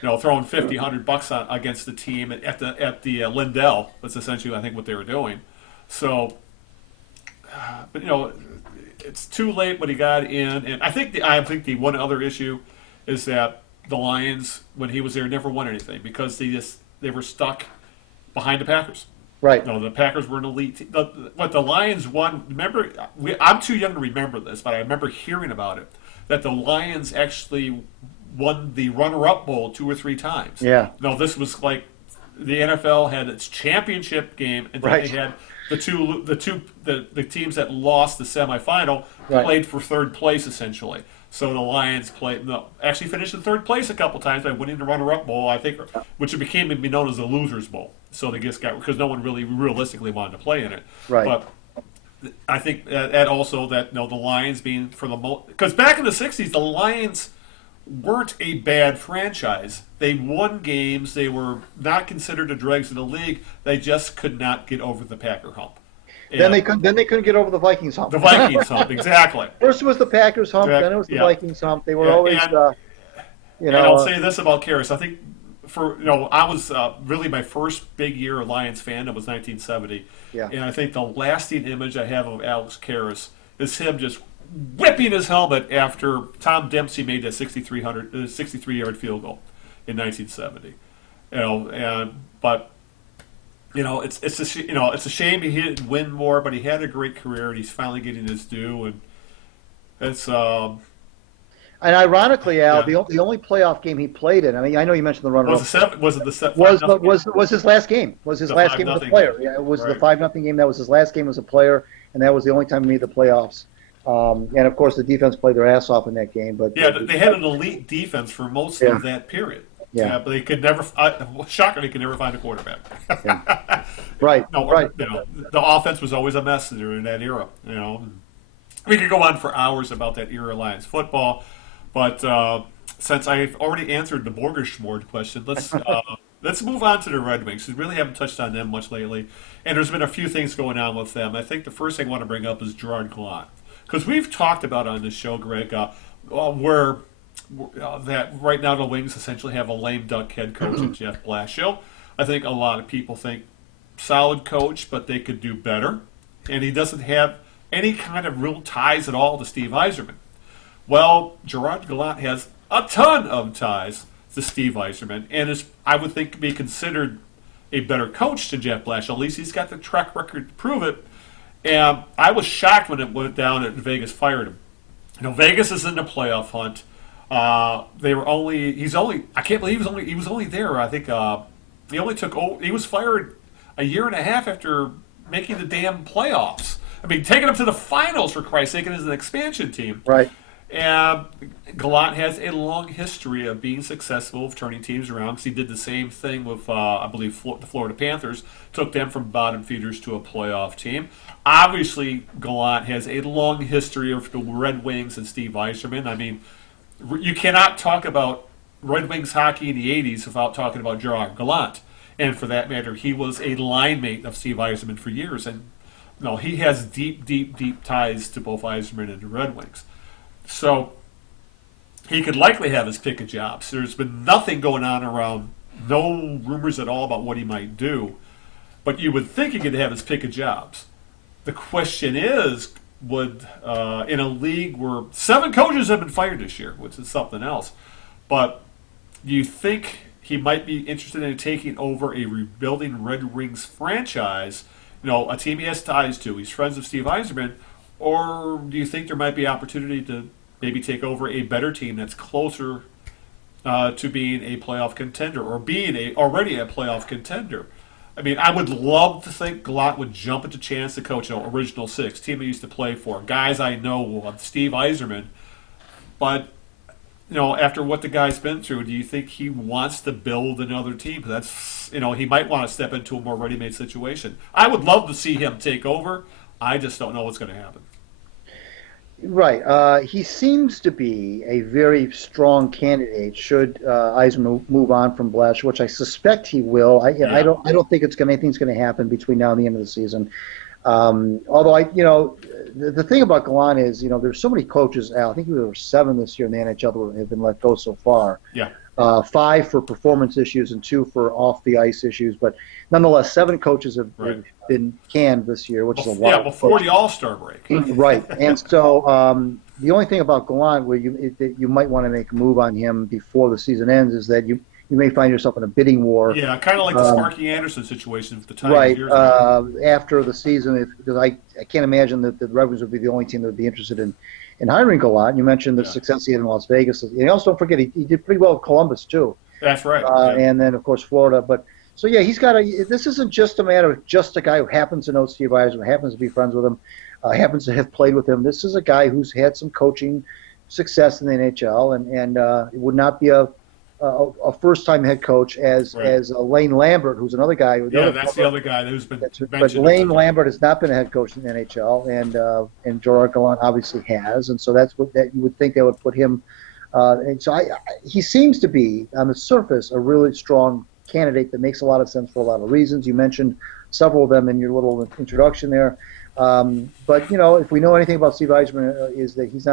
Throwing $50-100 on against the team at the Lindell. That's essentially, I think, what they were doing. So, but it's too late when he got in, and I think the one other issue is that the Lions, when he was there, never won anything because they were stuck behind the Packers. Right. The Packers were an elite. What the Lions won. Remember, I'm too young to remember this, but I remember hearing about it. That the Lions actually won the runner-up bowl 2 or 3 times. Yeah. No, this was like the NFL had its championship game, and then they had the teams that lost the semifinal played for third place essentially. So the Lions actually finished in third place a couple times by winning the runner-up bowl, I think, which became known as the Losers Bowl. So they just got because no one really realistically wanted to play in it. Right. But I think that also that the Lions being for the most because back in the '60s the Lions weren't a bad franchise. They won games. They were not considered the dregs of the league. They just could not get over the Packer hump. Then they couldn't get over the Vikings hump. The Vikings hump, exactly. First it was the Packers hump, then it was the Vikings hump. They were always, And I'll say this about Karras. I think I was really my first big year a Lions fan. That was 1970. Yeah. And I think the lasting image I have of Alex Karras is him just whipping his helmet after Tom Dempsey made that 63-yard field goal in 1970. But it's a shame he didn't win more, but he had a great career and he's finally getting his due. And it's and ironically, Al, the only playoff game he played in. I mean, I know you mentioned the runner-up. Was his last game? Was his last game as a player? Yeah, it was the 5-0 game. That was his last game as a player, and that was the only time he made the playoffs. And of course, the defense played their ass off in that game. But they had an elite defense for most of that period. Yeah, but they could never. Shocker, they could never find a quarterback. Right. The offense was always a mess during that era. We could go on for hours about that era of Lions football, but since I've already answered the Borgerschmord question, let's move on to the Red Wings. We really haven't touched on them much lately, and there's been a few things going on with them. I think the first thing I want to bring up is Gerard Gallant. Because we've talked about on this show, Greg, where that right now the Wings essentially have a lame duck head coach in Jeff Blashill. I think a lot of people think solid coach, but they could do better. And he doesn't have any kind of real ties at all to Steve Yzerman. Well, Gerard Gallant has a ton of ties to Steve Yzerman, and is, I would think, could be considered a better coach than Jeff Blashill. At least he's got the track record to prove it. And I was shocked when it went down and Vegas fired him. Vegas is in the playoff hunt. I can't believe he was only there. I think he was fired a year and a half after making the damn playoffs. I mean, taking them to the finals, for Christ's sake, as an expansion team. Right. And Gallant has a long history of being successful, of turning teams around, because he did the same thing with, I believe, the Florida Panthers, took them from bottom feeders to a playoff team. Obviously, Gallant has a long history of the Red Wings and Steve Yzerman. I mean, you cannot talk about Red Wings hockey in the 80s without talking about Gerard Gallant. And for that matter, he was a line mate of Steve Yzerman for years. And he has deep, deep, deep ties to both Yzerman and the Red Wings. So he could likely have his pick of jobs. There's been nothing going on around no rumors at all about what he might do. But you would think he could have his pick of jobs. The question is, would in a league where 7 coaches have been fired this year, which is something else, but do you think he might be interested in taking over a rebuilding Red Wings franchise, a team he has ties to? He's friends with Steve Yzerman. Or do you think there might be opportunity to maybe take over a better team that's closer to being a playoff contender or being already a playoff contender? I mean, I would love to think Gallant would jump at the chance to coach, Original Six, team I used to play for, guys I know, Steve Yzerman. But, after what the guy's been through, do you think he wants to build another team? That's, he might want to step into a more ready-made situation. I would love to see him take over. I just don't know what's going to happen. Right. He seems to be a very strong candidate should Yzerman move on from Blashill, which I suspect he will. I don't think anything's going to happen between now and the end of the season. Although the thing about Gallant is, there's so many coaches out. I think there were 7 this year in the NHL that have been let go so far. Yeah. 5 for performance issues and 2 for off the ice issues, but nonetheless, 7 coaches have been canned this year, which is a lot. Yeah, before the All-Star break. Right, and so the only thing about Gallant where you might want to make a move on him before the season ends is that you may find yourself in a bidding war. Yeah, kind of like the Sparky Anderson situation with the Tigers. Right, after the season, because I can't imagine that the Red Wings would be the only team that would be interested in hiring Gallant. You mentioned the success he had in Las Vegas. And also, don't forget, he did pretty well with Columbus, too. That's right. And then, of course, Florida. But so, yeah, he's got this isn't just a matter of just a guy who happens to know Steve Yzerman, happens to be friends with him, happens to have played with him. This is a guy who's had some coaching success in the NHL, and it would not be a first-time head coach as Lane Lambert, who's another guy. That's the other guy who's been mentioned. But Lane Lambert has not been a head coach in the NHL, and Gerard Gallant obviously has, and so that's what you would think that would put him. And so he seems to be, on the surface, a really strong candidate that makes a lot of sense for a lot of reasons. You mentioned several of them in your little introduction there. But if we know anything about Steve Yzerman, is that he's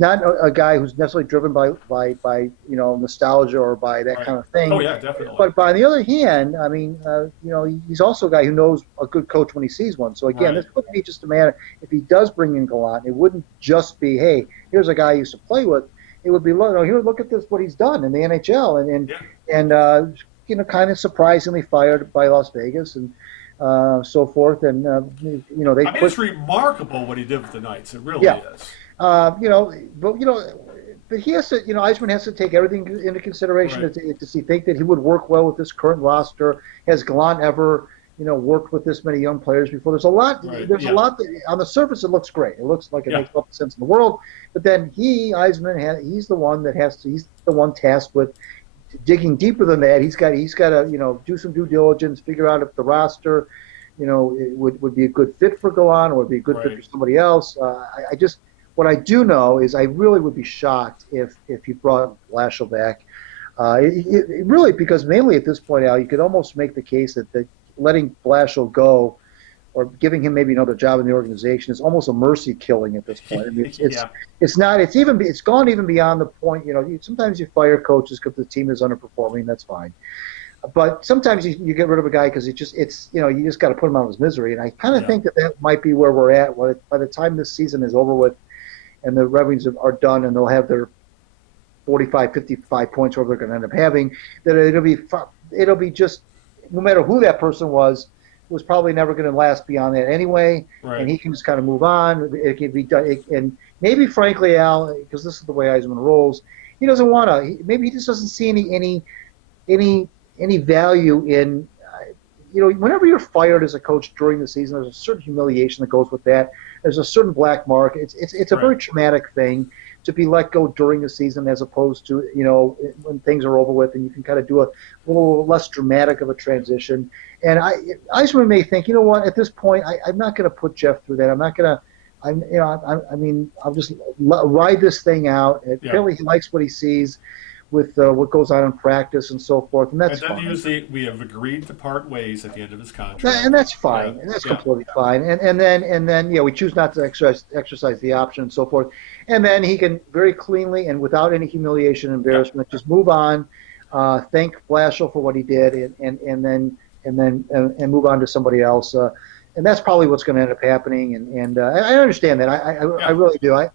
not a guy who's necessarily driven by nostalgia or by that kind of thing. Oh yeah, definitely. But on the other hand, I mean, he's also a guy who knows a good coach when he sees one. So again, this wouldn't be just a matter if he does bring in Gallant. It wouldn't just be, hey, here's a guy I used to play with. It would be, here, look at this, what he's done in the NHL, and kind of surprisingly fired by Las Vegas and so forth. And it's remarkable what he did with the Knights. It really is. But he has to, Yzerman has to take everything into consideration. Does he think that he would work well with this current roster? Has Gallant ever, worked with this many young players before? There's a lot. There's a lot that, on the surface, it looks great. It looks like it makes all the sense in the world. But then Yzerman, he's the one he's the one tasked with digging deeper than that. He's got to, do some due diligence, figure out if the roster, it would be a good fit for Gallant or would be a good fit for somebody else. What I do know is I really would be shocked if you brought Blashill back. It really, because mainly at this point, Al, you could almost make the case that letting Blashill go or giving him maybe another job in the organization is almost a mercy killing at this point. I mean, it's gone even beyond the point. Sometimes you fire coaches because the team is underperforming. That's fine. But sometimes you get rid of a guy because you just got to put him out of his misery. And I kind of think that might be where we're at. By the time this season is over with, and the Red Wings are done, and they'll have their 45, 55 points, whatever they're going to end up having, that it'll be just, no matter who that person was probably never going to last beyond that anyway, and he can just kind of move on. It can be done, and maybe, frankly, Al, because this is the way Yzerman rolls, he doesn't want to. Maybe he just doesn't see any value in. Whenever you're fired as a coach during the season, there's a certain humiliation that goes with that. There's a certain black mark. It's a very traumatic thing to be let go during the season as opposed to, when things are over with and you can kind of do a little less dramatic of a transition. And Yzerman may think, at this point, I'm not going to put Jeff through that. I'm not going to, I'll just ride this thing out. Apparently he likes what he sees with what goes on in practice and so forth, and that's fine. Usually we have agreed to part ways at the end of his contract, and that's fine, and that's completely fine. And then we choose not to exercise the option and so forth, and then he can very cleanly and without any humiliation and embarrassment just move on. thank Blashill for what he did, and then move on to somebody else. And that's probably what's going to end up happening. And I understand that. I really do.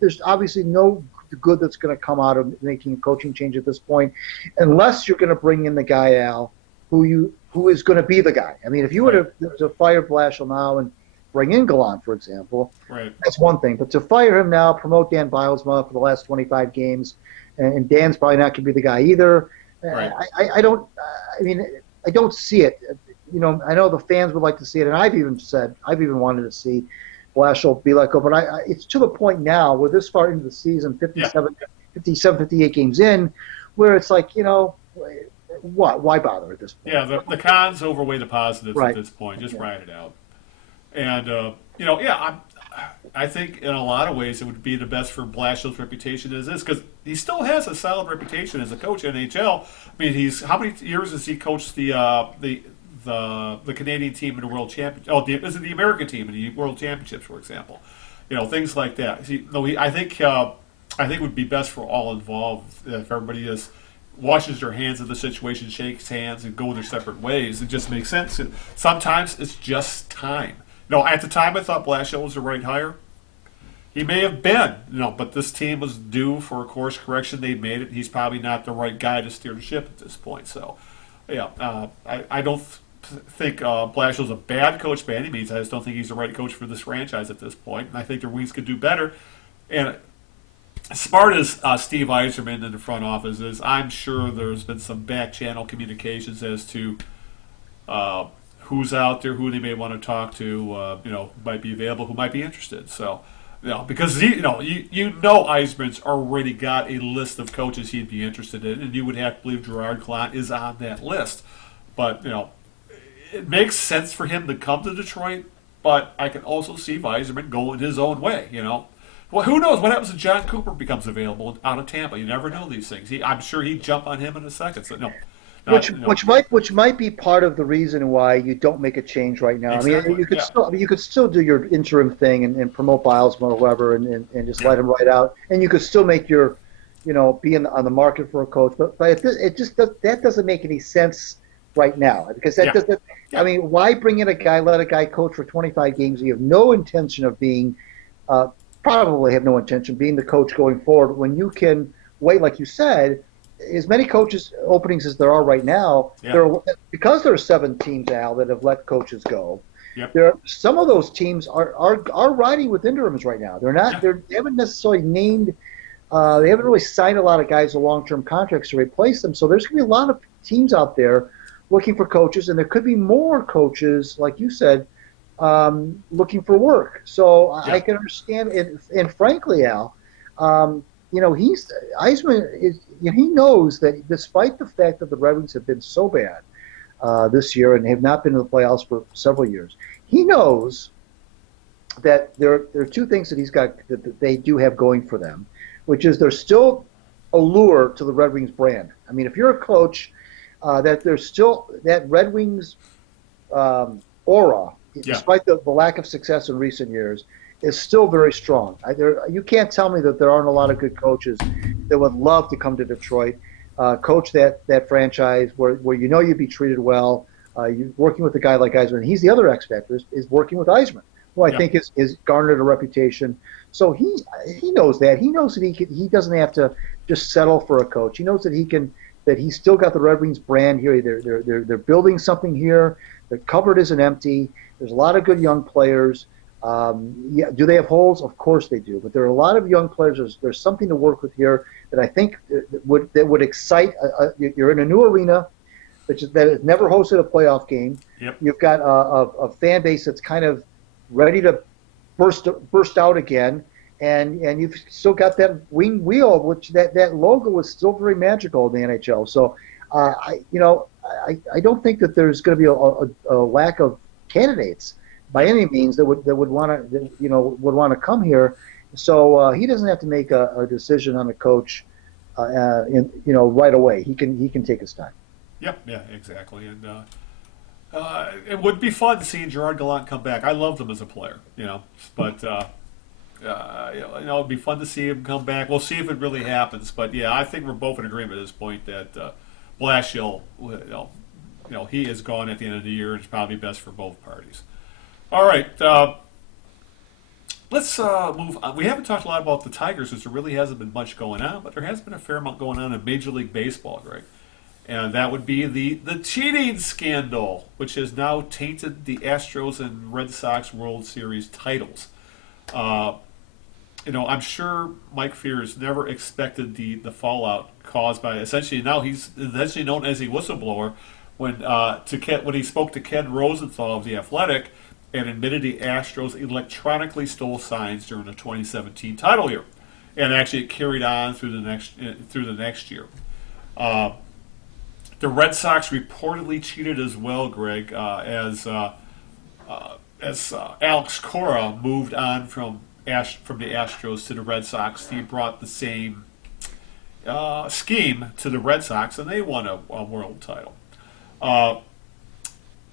There's obviously no good that's going to come out of making a coaching change at this point, unless you're going to bring in the guy, Al, who is going to be the guy. I mean, if you were to fire Blashill now and bring in Gallant, for example, that's one thing. But to fire him now, promote Dan Bilesma for the last 25 games, and Dan's probably not going to be the guy either. Right. I don't see it. I know the fans would like to see it, and I've even wanted to see Blashill be let go. But it's to the point now, we're this far into the season, 58 games in, where it's like, what? Why bother at this point? Yeah, the cons overweigh the positives at this point. Just ride it out. And, I think in a lot of ways it would be the best for Blashill's reputation as is, because he still has a solid reputation as a coach in NHL. I mean, how many years has he coached the Canadian team in the World Championship? Oh, is it the American team in the World Championships, for example? Things like that. I think it would be best for all involved if everybody just washes their hands of the situation, shakes hands, and go their separate ways. It just makes sense. And sometimes it's just time. At the time I thought Blashill was the right hire. He may have been, but this team was due for a course correction. They made it. He's probably not the right guy to steer the ship at this point. So, I don't think Blashill's a bad coach by any means. I just don't think he's the right coach for this franchise at this point. And I think the Wings could do better. And as smart as Steve Yzerman in the front office is, I'm sure there's been some back channel communications as to who's out there, who they may want to talk to, who might be available, who might be interested. So, because Yzerman's already got a list of coaches he'd be interested in, and you would have to believe Gerard Gallant is on that list. But it makes sense for him to come to Detroit, but I can also see Yzerman going his own way. Well, who knows what happens if John Cooper becomes available out of Tampa? You never know these things. I'm sure he'd jump on him in a second. So which might be part of the reason why you don't make a change right now. Exactly. You could still do your interim thing and promote Bilesma or whoever and just let him ride out, and you could still make your be on the market for a coach. But that doesn't make any sense right now, because that doesn't. I mean, why bring in let a guy coach for 25 games? You have no intention of being, probably have no intention of being the coach going forward, when you can wait, like you said. As many coaches openings as there are right now, because there are 7 teams, Al, that have let coaches go. Yep. Some of those teams are riding with interims right now. They haven't necessarily named. They haven't really signed a lot of guys to long-term contracts to replace them. So there's going to be a lot of teams out there looking for coaches, and there could be more coaches, like you said, looking for work. So I can understand, and frankly, Al. Yzerman he knows that despite the fact that the Red Wings have been so bad this year and have not been in the playoffs for several years, he knows that there are 2 things that he's got that they do have going for them, which is there's still a lure to the Red Wings brand. I mean, if you're a coach, that there's still that Red Wings aura, despite the lack of success in recent years, is still very strong. You can't tell me that there aren't a lot of good coaches that would love to come to Detroit, coach that franchise where you'd be treated well. You're working with a guy like Yzerman. He's the other X factor is working with Yzerman, who I think is garnered a reputation. So he knows that. He knows that he doesn't have to just settle for a coach. He knows that he's still got the Red Wings brand here. They're building something here. The cupboard isn't empty. There's a lot of good young players. Do they have holes? Of course they do. But there are a lot of young players. There's something to work with here that I think that would excite. You're in a new arena that has never hosted a playoff game. Yep. You've got a fan base that's kind of ready to burst out again, and you've still got that wing wheel, which that logo is still very magical in the NHL. So I don't think that there's going to be a lack of candidates by any means that would want to come here. So he doesn't have to make a decision on a coach, right away. He can take his time. Yep. Yeah. Exactly. And it would be fun to see Gerard Gallant come back. I loved him as a player, but It'd be fun to see him come back. We'll see if it really happens. But yeah, I think we're both in agreement at this point that Blashill, he is gone at the end of the year, and it's probably best for both parties. All right, let's move on. We haven't talked a lot about the Tigers, because there really hasn't been much going on, but there has been a fair amount going on in Major League Baseball, Greg. And that would be the cheating scandal, which has now tainted the Astros and Red Sox World Series titles. I'm sure Mike Fears never expected the fallout caused by essentially now he's essentially known as a whistleblower when he spoke to Ken Rosenthal of the Athletic and admitted the Astros electronically stole signs during the 2017 title year, and actually it carried on through the next year. The Red Sox reportedly cheated as well, Greg, as Alex Cora moved on from the Astros to the Red Sox. He brought the same scheme to the Red Sox, and they won a world title.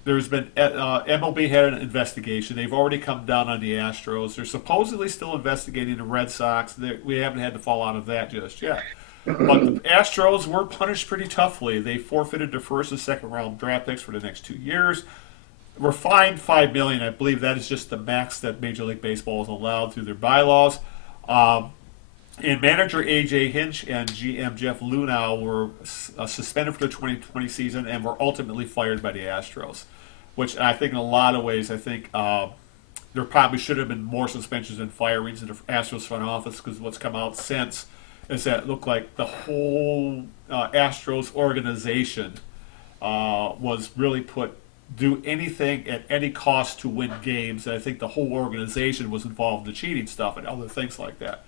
There's been MLB had an investigation. They've already come down on the Astros. They're supposedly still investigating the Red Sox. We haven't had the fallout of that just yet. But the Astros were punished pretty toughly. They forfeited their first and second round draft picks for the next 2 years. Were fined $5 million. I believe that is just the max that Major League Baseball is allowed through their bylaws. And manager A.J. Hinch and GM Jeff Lunau were suspended for the 2020 season and were ultimately fired by the Astros, which I think in a lot of ways, there probably should have been more suspensions and firings in the Astros front office, because what's come out since is that it looked like the whole Astros organization was really do anything at any cost to win games. And I think the whole organization was involved in the cheating stuff and other things like that.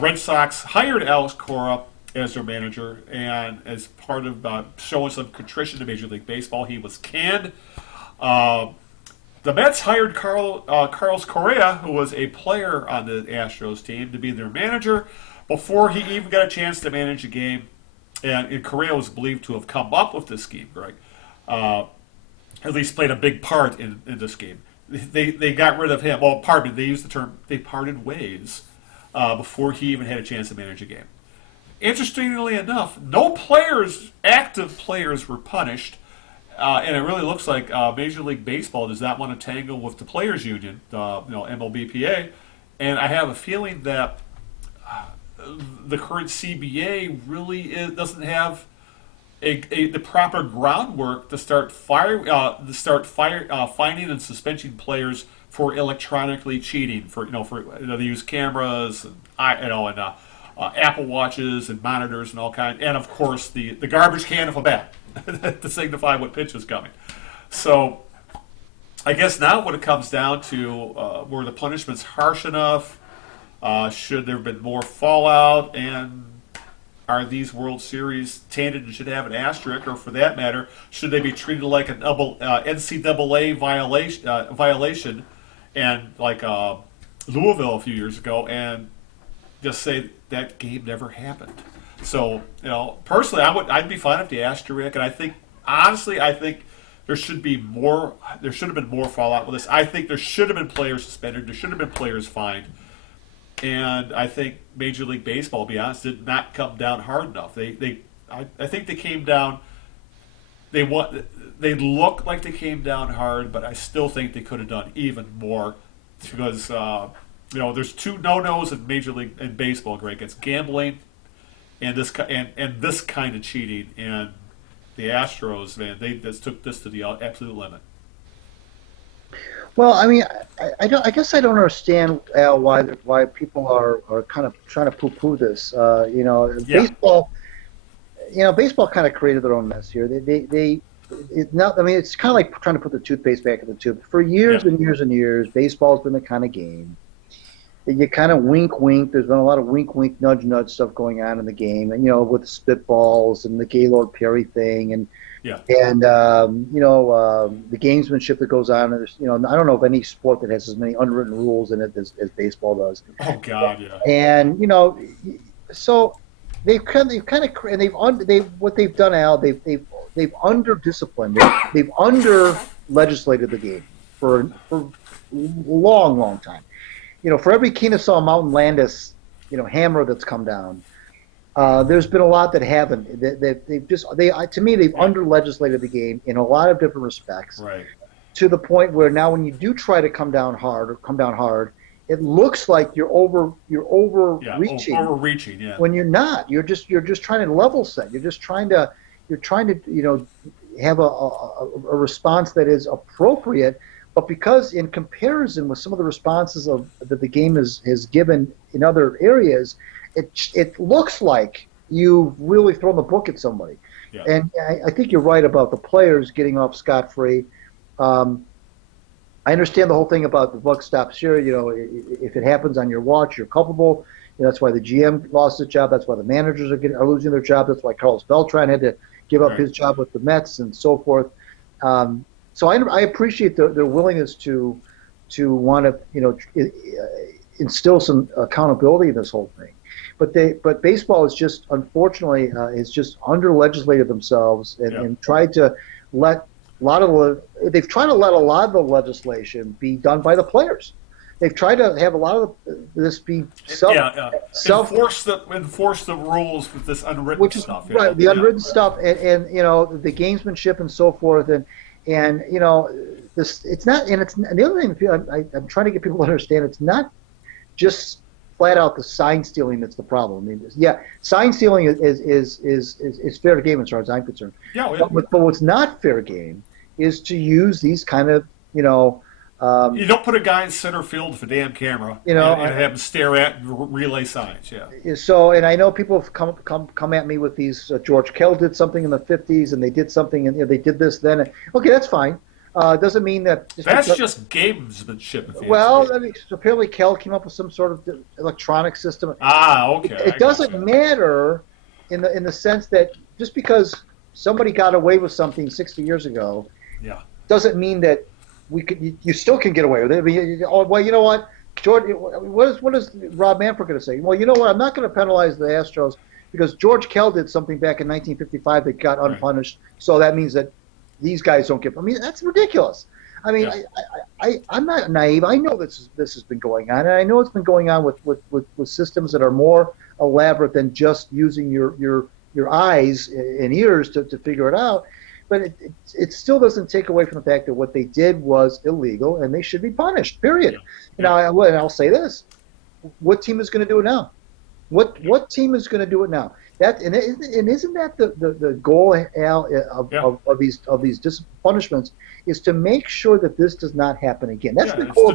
Red Sox hired Alex Cora as their manager, and as part of showing some contrition to Major League Baseball, he was canned. The Mets hired Carlos Correa, who was a player on the Astros team, to be their manager before he even got a chance to manage a game. And Correa was believed to have come up with this scheme, Greg. At least played a big part in this game. They got rid of him. Well, pardon me, they used the term they parted ways before he even had a chance to manage a game. Interestingly enough, no active players were punished, and it really looks like Major League Baseball does not want to tangle with the Players Union, MLBPA, and I have a feeling that the current CBA really doesn't have the proper groundwork to start finding and suspending players for electronically cheating. They use cameras and Apple Watches and monitors and all kinds, and of course the garbage can of a bat to signify what pitch is coming. So I guess now when it comes down to were the punishments harsh enough? Should there have been more fallout? And are these World Series tainted and should have an asterisk? Or for that matter, should they be treated like an NCAA violation and like Louisville a few years ago, and just say that game never happened? So, personally, I'd be fine if the asterisk, and I think there should have been more fallout with this. I think there should have been players suspended. There should have been players fined. And I think Major League Baseball, to be honest, did not come down hard enough. I think they came down. They look like they came down hard, but I still think they could have done even more, because there's two no-nos in Major League in baseball, Greg. It's gambling and this kind of cheating. And the Astros, man, they just took this to the absolute limit. Well, I mean, I guess I don't understand, Al, why people are kind of trying to poo-poo this. Baseball, baseball kind of created their own mess here. It's kind of like trying to put the toothpaste back in the tube. For years and years and years, baseball's been the kind of game that you kind of wink. There's been a lot of wink, nudge stuff going on in the game, and with spitballs and the Gaylord Perry thing, and the gamesmanship that goes on. There's, I don't know of any sport that has as many unwritten rules in it as baseball does. Oh God, yeah. And so they've what they've done, Al. They've under disciplined. They've under legislated the game for a long time. for every Kennesaw Mountain Landis, hammer that's come down, there's been a lot that haven't. To me, they've under-legislated the game in a lot of different respects. Right. To the point where now, when you do try to come down hard, it looks like you're overreaching. Overreaching, yeah. When you're not, you're just trying to level set. You're trying to have a response that is appropriate. But because in comparison with some of the responses that the game has given in other areas, it looks like you've really thrown the book at somebody. Yeah. And I think you're right about the players getting off scot-free. I understand the whole thing about the buck stops here. If it happens on your watch, you're culpable. That's why the GM lost his job. That's why the managers are losing their job. That's why Carlos Beltran had to give up his job with the Mets and so forth. So I appreciate their willingness to want to instill some accountability in this whole thing. But baseball is just, unfortunately, is just under-legislated themselves and tried to let they've tried to let a lot of the legislation be done by the players. They've tried to have a lot of this be enforce the rules with this unwritten stuff. Right, the unwritten stuff and the gamesmanship and so forth and this it's not and the other thing I'm trying to get people to understand, it's not just flat out the sign stealing that's the problem. I mean, sign stealing is fair game as far as I'm concerned. But what's not fair game is to use these kind of you don't put a guy in center field with a damn camera and have him stare at relay signs. So, and I know people have come at me with these. George Kell did something in the 50s, and they did something, and they did this then. Okay, that's fine. Doesn't mean that. That's just gamesmanship. Well, apparently Kell came up with some sort of electronic system. Okay. It doesn't matter in the sense that just because somebody got away with something 60 years ago, doesn't mean that you still can get away with it. I mean, well, you know what, George? What is Rob Manfred going to say? Well, you know what? I'm not going to penalize the Astros because George Kell did something back in 1955 that got unpunished. So that means that these guys don't get. I mean, that's ridiculous. I mean, I'm not naive. I know this has been going on, and I know it's been going on with systems that are more elaborate than just using your eyes and ears to figure it out. But it still doesn't take away from the fact that what they did was illegal and they should be punished, period. Now, I'll say this. What team is going to do it now? What team is going to do it now? And isn't that the goal, Al, of these punishments is to make sure that this does not happen again. That's the goal.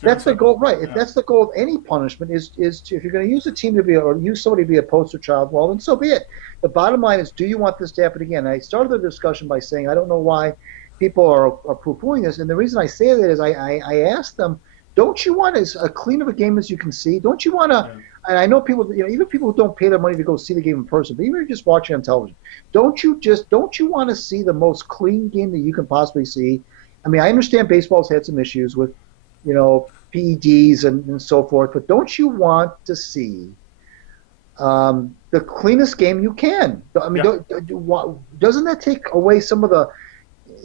That's the goal, right? If that's the goal of any punishment, is to, if you're going to use a team to be or use somebody to be a poster child, well, then so be it. The bottom line is, do you want this to happen again? And I started the discussion by saying I don't know why people are poo-pooing this, and the reason I say that is I asked them, don't you want as clean of a game as you can see? Don't you want to? And I know people, even people who don't pay their money to go see the game in person, but even if you're just watching on television, don't you want to see the most clean game that you can possibly see? I mean, I understand baseball's had some issues with, PEDs and so forth, but don't you want to see the cleanest game you can? I mean, doesn't that take away some of the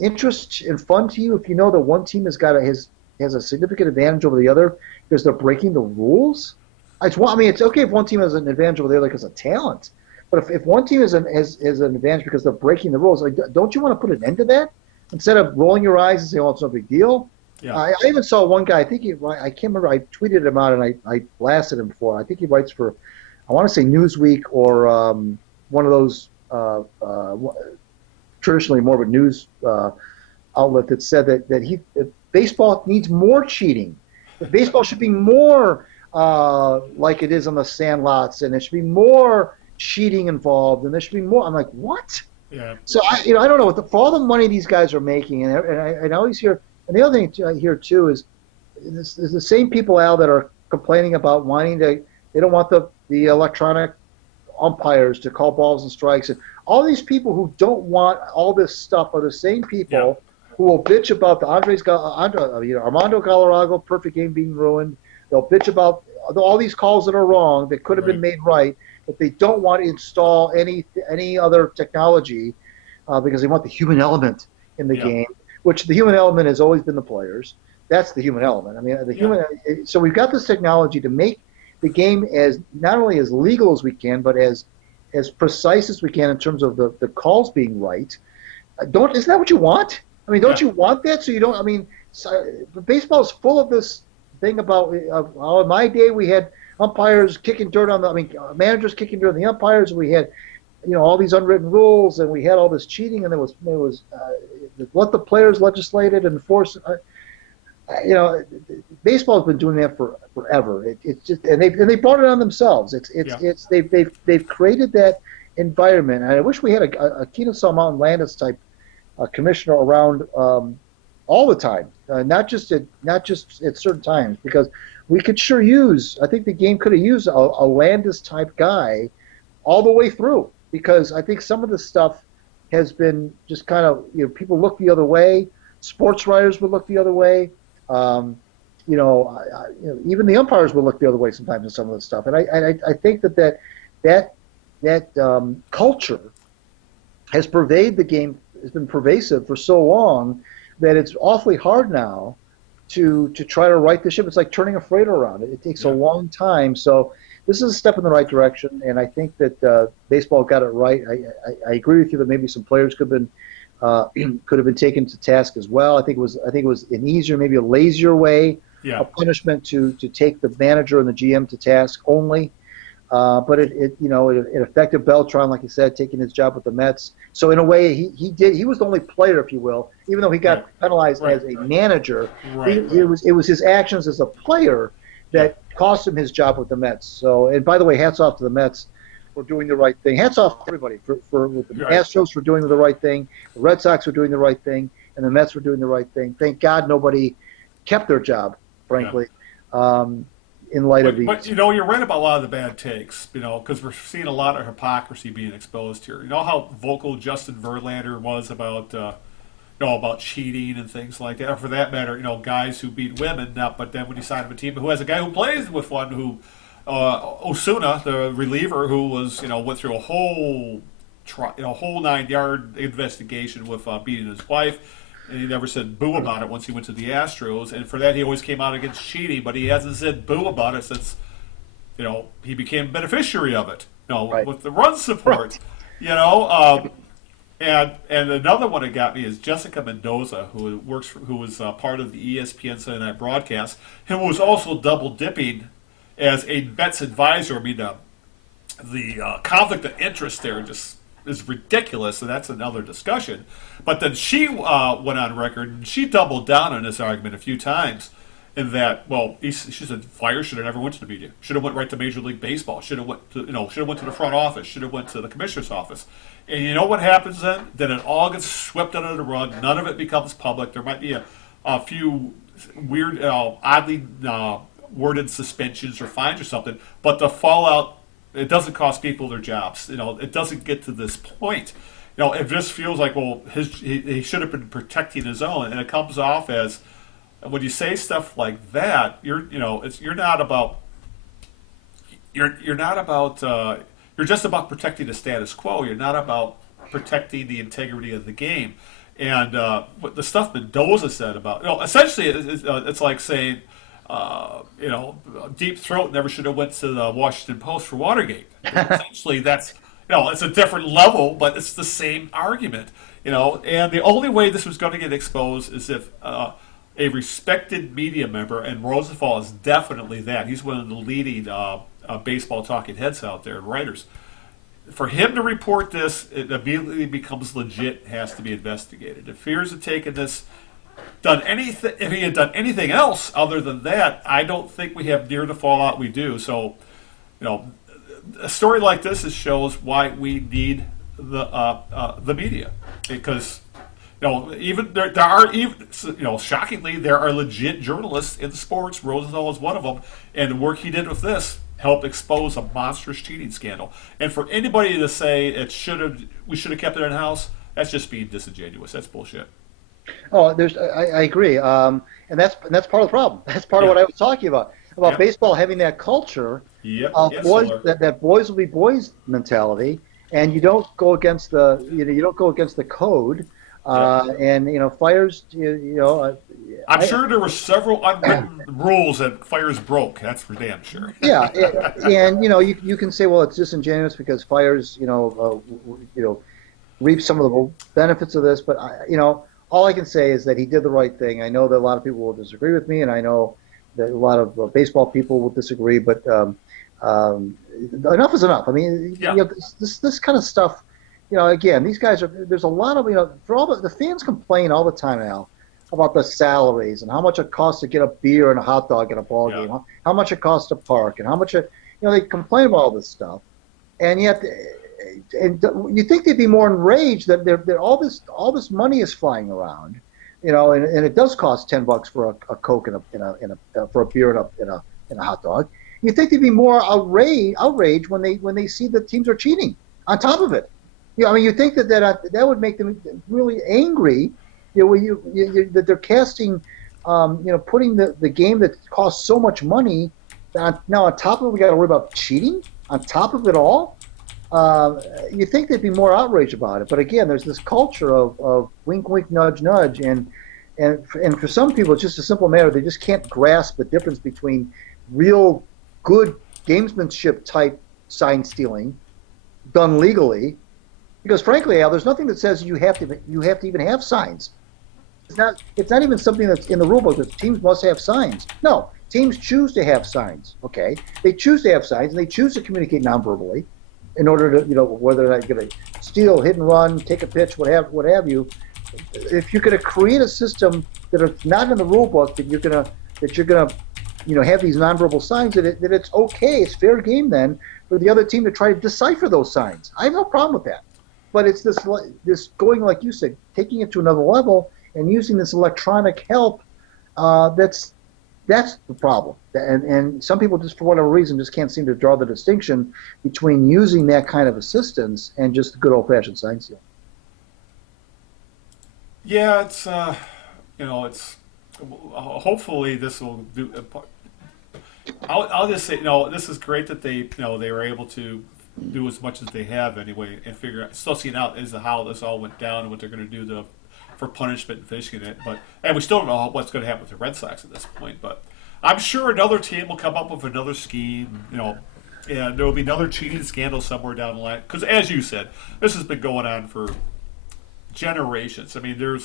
interest and fun to you if you know that one team has a significant advantage over the other because they're breaking the rules? It's okay if one team has an advantage over the other because of talent, but if one team has an advantage because they're breaking the rules, don't you want to put an end to that instead of rolling your eyes and saying, "Oh, it's no big deal"? Yeah. I even saw one guy. I can't remember. I tweeted him out and I blasted him before. I think he writes for, I want to say Newsweek or one of those traditionally more of a news outlet that said that baseball needs more cheating. Baseball should be more like it is on the sandlots, and there should be more cheating involved, and there should be more. I'm like, what? Yeah. So I don't know. For all the money these guys are making, and I always hear, and the other thing I hear too is the same people, Al, that are complaining about they don't want the electronic umpires to call balls and strikes, and all these people who don't want all this stuff are the same people who will bitch about the Armando Galarrago perfect game being ruined. They'll bitch about all these calls that are wrong that could have been made right, but they don't want to install any other technology because they want the human element in the game, which the human element has always been the players. that's the human element. I mean, the human. So we've got this technology to make the game as not only as legal as we can, but as precise as we can in terms of the calls being right. Isn't that what you want? I mean, don't you want that? So you don't. I mean, baseball is full of this thing about how in my day we had umpires kicking dirt on the. I mean, managers kicking dirt on the umpires. We had, all these unwritten rules, and we had all this cheating, and there was what the players legislated and enforced. Baseball has been doing that forever. It's just, and they brought it on themselves. They've created that environment, and I wish we had a Kennesaw Mountain Landis type commissioner around all the time, not just at certain times, because we could sure use. I think the game could have used a Landis type guy all the way through, because I think some of the stuff has been just kind of people look the other way. Sports writers would look the other way. Even the umpires will look the other way sometimes in some of this stuff. And I think that culture has pervaded the game, has been pervasive for so long that it's awfully hard now to try to right the ship. It's like turning a freighter around. It takes a long time. So this is a step in the right direction, and I think that baseball got it right. I agree with you that maybe some players could have been taken to task as well. I think it was an easier, maybe a lazier way of punishment to take the manager and the GM to task only. But it affected Beltran, like you said, taking his job with the Mets. So in a way, he was the only player, if you will, even though he got penalized as a manager. It was his actions as a player that cost him his job with the Mets. So, and by the way, hats off to the Mets for doing the right thing. Hats off to everybody with the Astros for doing the right thing, the Red Sox were doing the right thing, and the Mets were doing the right thing. Thank God nobody kept their job, frankly, in light of these. But you're right about a lot of the bad takes, because we're seeing a lot of hypocrisy being exposed here. You know how vocal Justin Verlander was about about cheating and things like that, or for that matter, guys who beat women. But then when you sign up a team who has a guy who plays with one who, Osuna, the reliever, who was went through a whole 9-yard investigation with beating his wife, and he never said boo about it once he went to the Astros, and for that he always came out against cheating, but he hasn't said boo about it since he became a beneficiary of it, with the run support, And another one that got me is Jessica Mendoza, who was part of the ESPN Sunday Night broadcast, who was also double dipping as a Mets advisor. I mean, the conflict of interest there just is ridiculous, and that's another discussion. But then she went on record and she doubled down on this argument a few times. In that, she said Flyers should have never went to the media. Should have went right to Major League Baseball. Should have went to the front office. Should have went to the commissioner's office. And you know what happens then? Then it all gets swept under the rug. None of it becomes public. There might be a few weird, oddly worded suspensions or fines or something. But the fallout, it doesn't cost people their jobs. It doesn't get to this point. It just feels like he should have been protecting his own, and it comes off as, when you say stuff like that, you're just about protecting the status quo. You're not about protecting the integrity of the game. And what the stuff Mendoza said about, essentially, it's like saying, Deep Throat never should have went to the Washington Post for Watergate. Essentially, that's, it's a different level, but it's the same argument. And the only way this was going to get exposed is if a respected media member, and Rosenthal is definitely that. He's one of the leading baseball talking heads out there, and writers. For him to report this, it immediately becomes legit, has to be investigated. If Fears had taken this, if he had done anything else other than that, I don't think we have near the fallout we do. So, a story like this shows why we need the media, because even there are shockingly, there are legit journalists in sports. Rosenthal is one of them, and the work he did with this helped expose a monstrous cheating scandal. And for anybody to say we should have kept it in house, that's just being disingenuous. That's bullshit. Oh, I agree, and that's part of the problem. That's part of what I was talking about baseball having that culture of boys, that boys will be boys mentality, and you don't go against the code. And fires. I'm sure there were several unwritten rules that fires broke. That's for damn sure. Yeah, and you can say, well, it's disingenuous because fires reap some of the benefits of this, but all I can say is that he did the right thing. I know that a lot of people will disagree with me, and I know that a lot of baseball people will disagree, but enough is enough. I mean, Yeah. this kind of stuff. Again, these guys are. There's a lot of for all the fans complain all the time now about the salaries and how much it costs to get a beer and a hot dog at a ball Yeah. game, how much it costs to park, and how much they complain about all this stuff, and yet, and you think they'd be more enraged that all this money is flying around, and it does cost $10 for a Coke for a beer and a hot dog. You think they'd be more outraged when they see that teams are cheating on top of it. You think that would make them really angry. That they're casting, putting the game that costs so much money. Now on top of it, we got to worry about cheating on top of it all. You think they'd be more outraged about it, but again, there's this culture of wink, wink, nudge, nudge, and for some people, it's just a simple matter. They just can't grasp the difference between real good gamesmanship type sign stealing done legally. Because frankly, Al, there's nothing that says you have to even have signs. It's not even something that's in the rule book that teams must have signs. No, teams choose to have signs. Okay, they choose to have signs and they choose to communicate non-verbally in order to whether they're going to steal, hit and run, take a pitch, what have you. If you're going to create a system that are not in the rule book that you're going to have these non-verbal signs that it's okay, it's fair game then for the other team to try to decipher those signs. I have no problem with that. But it's this going, like you said, taking it to another level and using this electronic help. That's the problem. And some people just for whatever reason just can't seem to draw the distinction between using that kind of assistance and just good old-fashioned sign stealing. Yeah, it's it's hopefully this will do. I'll just say, this is great that they were able to do as much as they have anyway, and figure out, still seeing out as to how this all went down and what they're going to do for punishment and finishing it. And we still don't know what's going to happen with the Red Sox at this point. But I'm sure another team will come up with another scheme. And there will be another cheating scandal somewhere down the line. Because as you said, this has been going on for generations. I mean,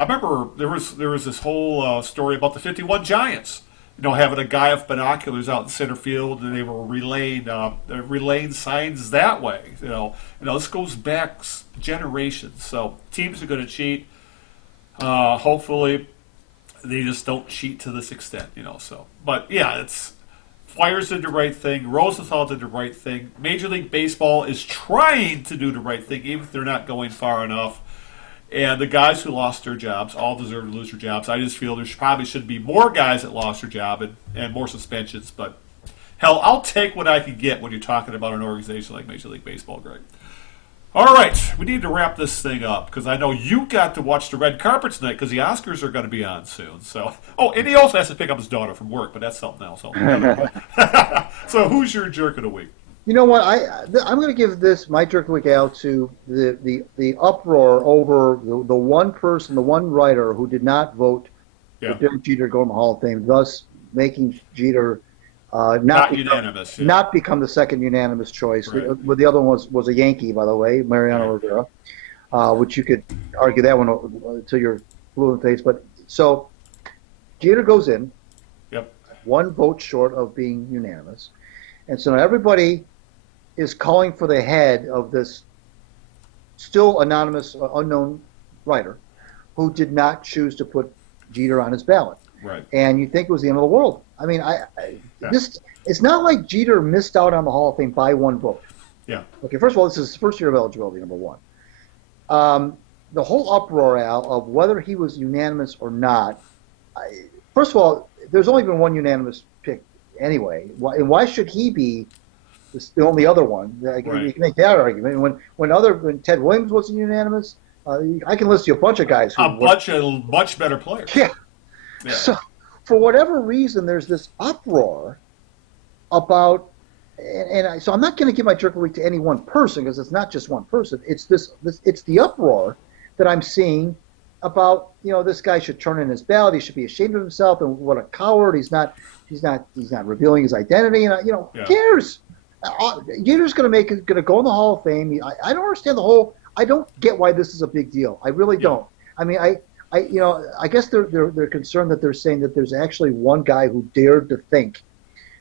I remember there was this whole story about the '51 Giants. Having a guy with binoculars out in center field, and they were relaying signs that way. This goes back generations. So teams are going to cheat. Hopefully, they just don't cheat to this extent. But yeah, Flyers did the right thing. Rosenthal did the right thing. Major League Baseball is trying to do the right thing, even if they're not going far enough. And the guys who lost their jobs all deserve to lose their jobs. I just feel there probably should be more guys that lost their job and more suspensions. But, hell, I'll take what I can get when you're talking about an organization like Major League Baseball, Greg. All right, we need to wrap this thing up because I know you got to watch the red carpet tonight because the Oscars are going to be on soon. So, and he also has to pick up his daughter from work, but that's something else. So who's your jerk of the week? You know what? I'm going to give my jerk of the week out to the uproar over the one person, the one writer who did not vote for Derek Jeter to go in the Hall of Fame, thus making Jeter not become the second unanimous choice. Right. Well, the other one was a Yankee, by the way, Mariano Rivera, which you could argue that one until you're blue in the face. But so Jeter goes in, one vote short of being unanimous, and so now everybody is calling for the head of this still anonymous, unknown writer who did not choose to put Jeter on his ballot. Right. And you think it was the end of the world. I mean, it's not like Jeter missed out on the Hall of Fame by one vote. Yeah. Okay, first of all, this is his first year of eligibility, number one. The whole uproar, Al, of whether he was unanimous or not, first of all, there's only been one unanimous pick anyway. Why should he be the only other one? You can make that argument. When Ted Williams wasn't unanimous, I can list you a bunch of guys who bunch of much better players. Yeah. So for whatever reason, there's this uproar about, so I'm not going to give my jerk of the week to any one person because it's not just one person. It's it's the uproar that I'm seeing about, this guy should turn in his ballot. He should be ashamed of himself, and what a coward. He's not revealing his identity. And who Yeah. cares? Jeter's going to go in the Hall of Fame. I don't understand I don't get why this is a big deal. I really don't. I mean, I guess they're concerned that they're saying that there's actually one guy who dared to think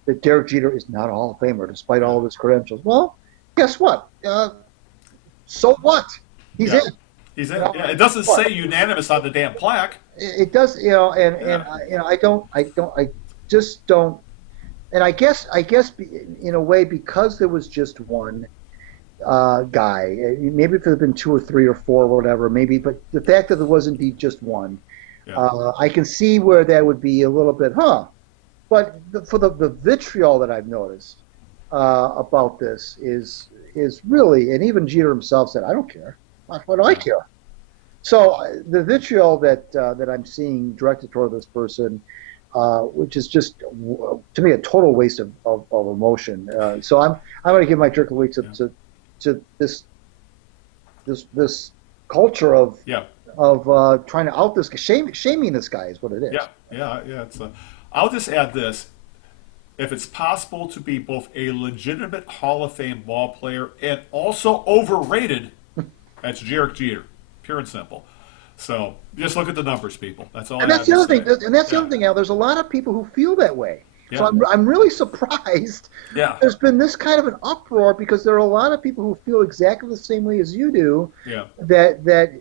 that Derek Jeter is not a Hall of Famer despite all of his credentials. Well, guess what? So what? He's in. He's in. Yeah, it doesn't say unanimous on the damn plaque. It does, I just don't. And I guess in a way, because there was just one guy, maybe if there had been two or three or four or whatever, maybe, but the fact that there was indeed just one, I can see where that would be a little bit, But for the vitriol that I've noticed about this is really, and even Jeter himself said, I don't care. What do I care? So the vitriol that I'm seeing directed toward this person, which is just, to me, a total waste of emotion. So I'm going to give my jerk of the week to this culture of trying to out this shaming this guy is what it is. Yeah. It's I'll just add this: if it's possible to be both a legitimate Hall of Fame ball player and also overrated, that's Derek Jeter, pure and simple. So just look at the numbers, people. That's all. And that's the other thing. And that's the other thing, Al. There's a lot of people who feel that way. Yeah. So I'm really surprised. Yeah. There's been this kind of an uproar because there are a lot of people who feel exactly the same way as you do. Yeah. That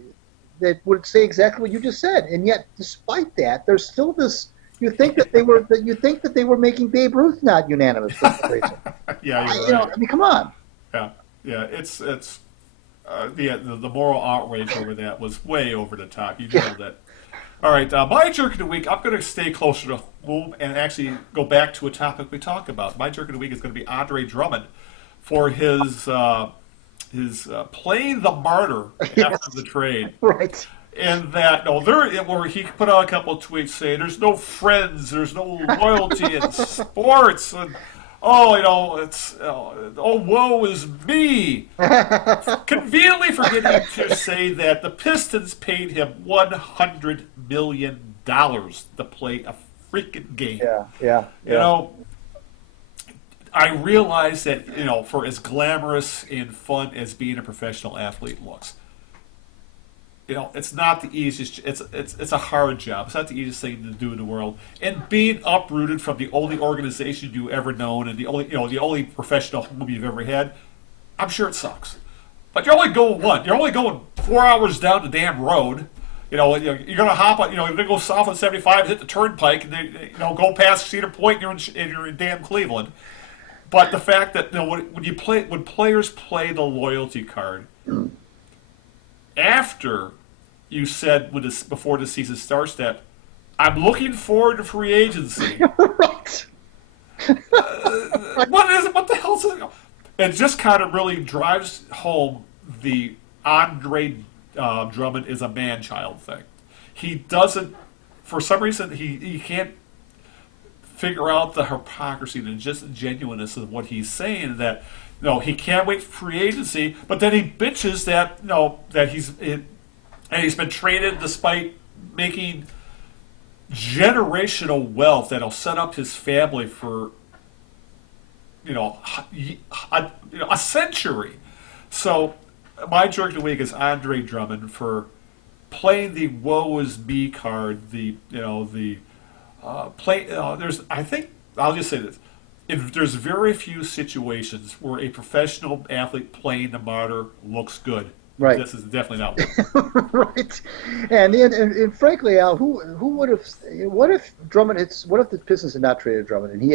would say exactly what you just said, and yet, despite that, there's still this. You think that they were making Babe Ruth not unanimous for some reason. Yeah, you're right. I mean, come on. Yeah. It's the moral outrage over that was way over the top. You know that. All right, my jerk of the week. I'm going to stay closer to home and actually go back to a topic we talked about. My jerk of the week is going to be Andre Drummond for his playing the martyr after the trade. Right. And that where he put out a couple of tweets saying there's no friends, there's no loyalty in sports, and woe is me. Conveniently forgetting to say that the Pistons paid him $100 million to play a freaking game. Yeah. I realize that for as glamorous and fun as being a professional athlete looks, it's not the easiest. It's a hard job. It's not the easiest thing to do in the world. And being uprooted from the only organization you've ever known and the only professional home you've ever had, I'm sure it sucks. But you're only going You're only going 4 hours down the damn road. You're going to hop on. You're going to go south on 75, hit the turnpike, and then go past Cedar Point, and you're in damn Cleveland. But the fact that when players play the loyalty card. After you said before the season starts that I'm looking forward to free agency. Right. What the hell is it? It just kind of really drives home the Andre Drummond is a man-child thing. He doesn't, for some reason, he can't figure out the hypocrisy and just genuineness of what he's saying. That he can't wait for free agency, but then he bitches that that he's been traded despite making generational wealth that'll set up his family for a century. So my jerk of the week is Andre Drummond for playing the woe is me card. I think I'll just say this. There's very few situations where a professional athlete playing the martyr looks good. Right. This is definitely not one. Right. And frankly, Al, who would have? What if Drummond? What if the Pistons had not traded Drummond and he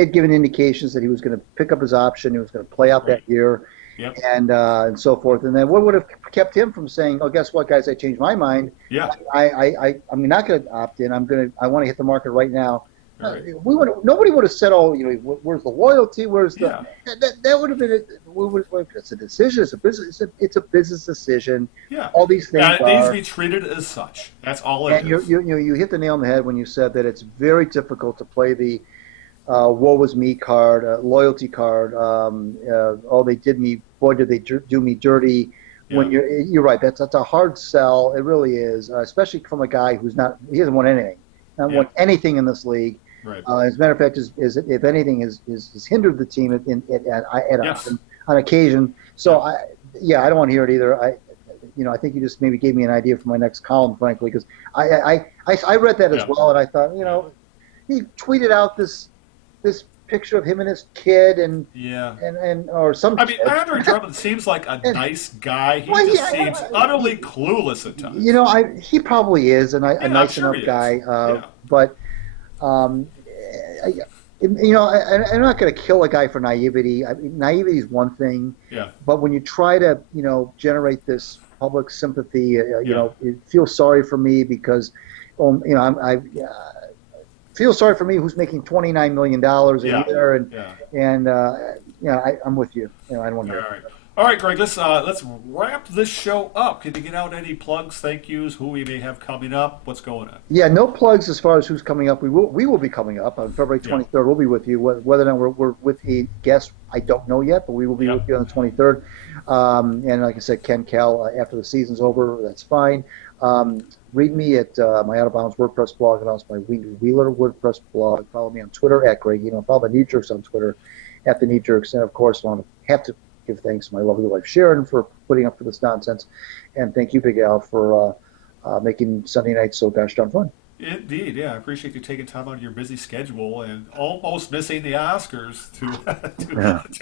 had given indications that he was going to pick up his option, he was going to play out that year, and so forth. And then what would have kept him from saying, "Oh, guess what, guys? I changed my mind. Yeah. I'm not going to opt in. I want to hit the market right now." Right. Nobody would have said, "Oh, where's the loyalty? Where's the?" That would have been it's a decision. It's a business. It's a business decision. Yeah. All these things. It needs to be treated as such. That's all it is. You hit the nail on the head when you said that it's very difficult to play the woe is me card, loyalty card. Oh, they did me. Boy, did they do me dirty. when you're right. That's a hard sell. It really is, especially from a guy he hasn't won anything, not won anything in this league. Right. As a matter of fact, is if anything, has hindered the team on occasion. So I don't want to hear it either. I think you just maybe gave me an idea for my next column, frankly, because I read that as well, and I thought, he tweeted out this picture of him and his kid, and or some. I mean, Andre Drummond seems like a nice guy. He seems utterly clueless at times. He probably is a nice enough guy, but. I'm not going to kill a guy for naivety. Naivety is one thing, but when you try to, generate this public sympathy, you feel sorry for me because, I feel sorry for me who's making $29 million a year, and I'm with you. I don't want to. All right, Greg. Let's wrap this show up. Can you get out any plugs, thank yous, who we may have coming up? What's going on? Yeah, no plugs as far as who's coming up. We will be coming up on February 23rd. We'll be with you. Whether or not we're with a guest, I don't know yet, but we will be with you on the 23rd. And like I said, Ken Cal, after the season's over, that's fine. Read me at my Out of Bounds WordPress blog and also my Wheeler WordPress blog. Follow me on Twitter at Greg. Follow the Knee Jerks on Twitter at the Knee Jerks, and of course, I have to give thanks to my lovely wife Sharon for putting up for this nonsense, and thank you, Big Al, for making Sunday nights so gosh darn fun. Indeed, I appreciate you taking time out of your busy schedule and almost missing the Oscars to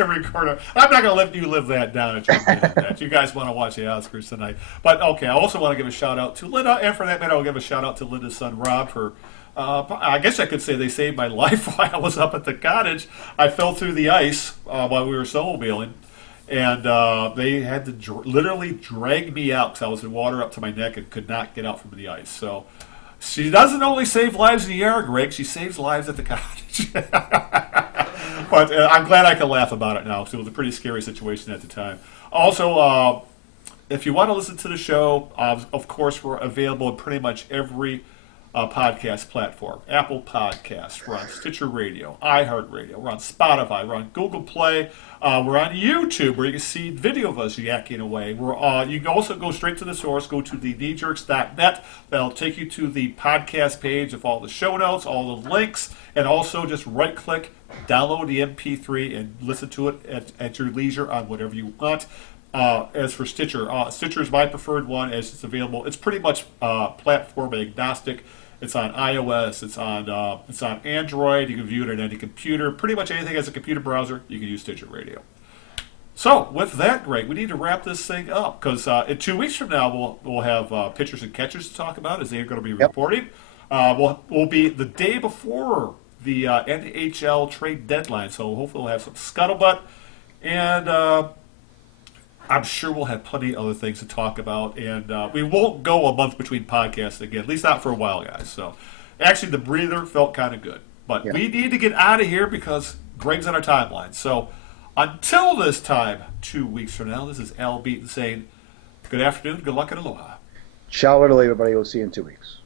record. I'm not going to let you live that down at your minute. You guys want to watch the Oscars tonight, but okay. I also want to give a shout out to Linda, and for that matter, I'll give a shout out to Linda's son Rob for. I guess I could say they saved my life while I was up at the cottage. I fell through the ice while we were snowmobiling. And they had to literally drag me out because I was in water up to my neck and could not get out from the ice. So she doesn't only save lives in the air, Greg. She saves lives at the cottage. But I'm glad I can laugh about it now because it was a pretty scary situation at the time. Also, if you want to listen to the show, of course, we're available in pretty much every podcast platform. Apple Podcasts, we're on Stitcher Radio, iHeartRadio, we're on Spotify, we're on Google Play, we're on YouTube where you can see video of us yakking away. You can also go straight to the source, go to the kneejerks.net. That'll take you to the podcast page of all the show notes, all the links, and also just right-click, download the MP3, and listen to it at your leisure on whatever you want. As for Stitcher, Stitcher is my preferred one as it's available. It's pretty much platform agnostic. It's on iOS. It's on Android. You can view it on any computer. Pretty much anything as a computer browser, you can use Stitcher Radio. So with that, Greg, we need to wrap this thing up because in 2 weeks from now we'll have pitchers and catchers to talk about as they're going to be reporting. We'll be the day before the NHL trade deadline, so hopefully we'll have some scuttlebutt and. I'm sure we'll have plenty of other things to talk about, and we won't go a month between podcasts again, at least not for a while, guys. So, actually, the breather felt kind of good. But we need to get out of here because Greg's on our timeline. So, until this time, 2 weeks from now, this is Al Beaton saying good afternoon, good luck, and aloha. Ciao, everybody. We'll see you in 2 weeks.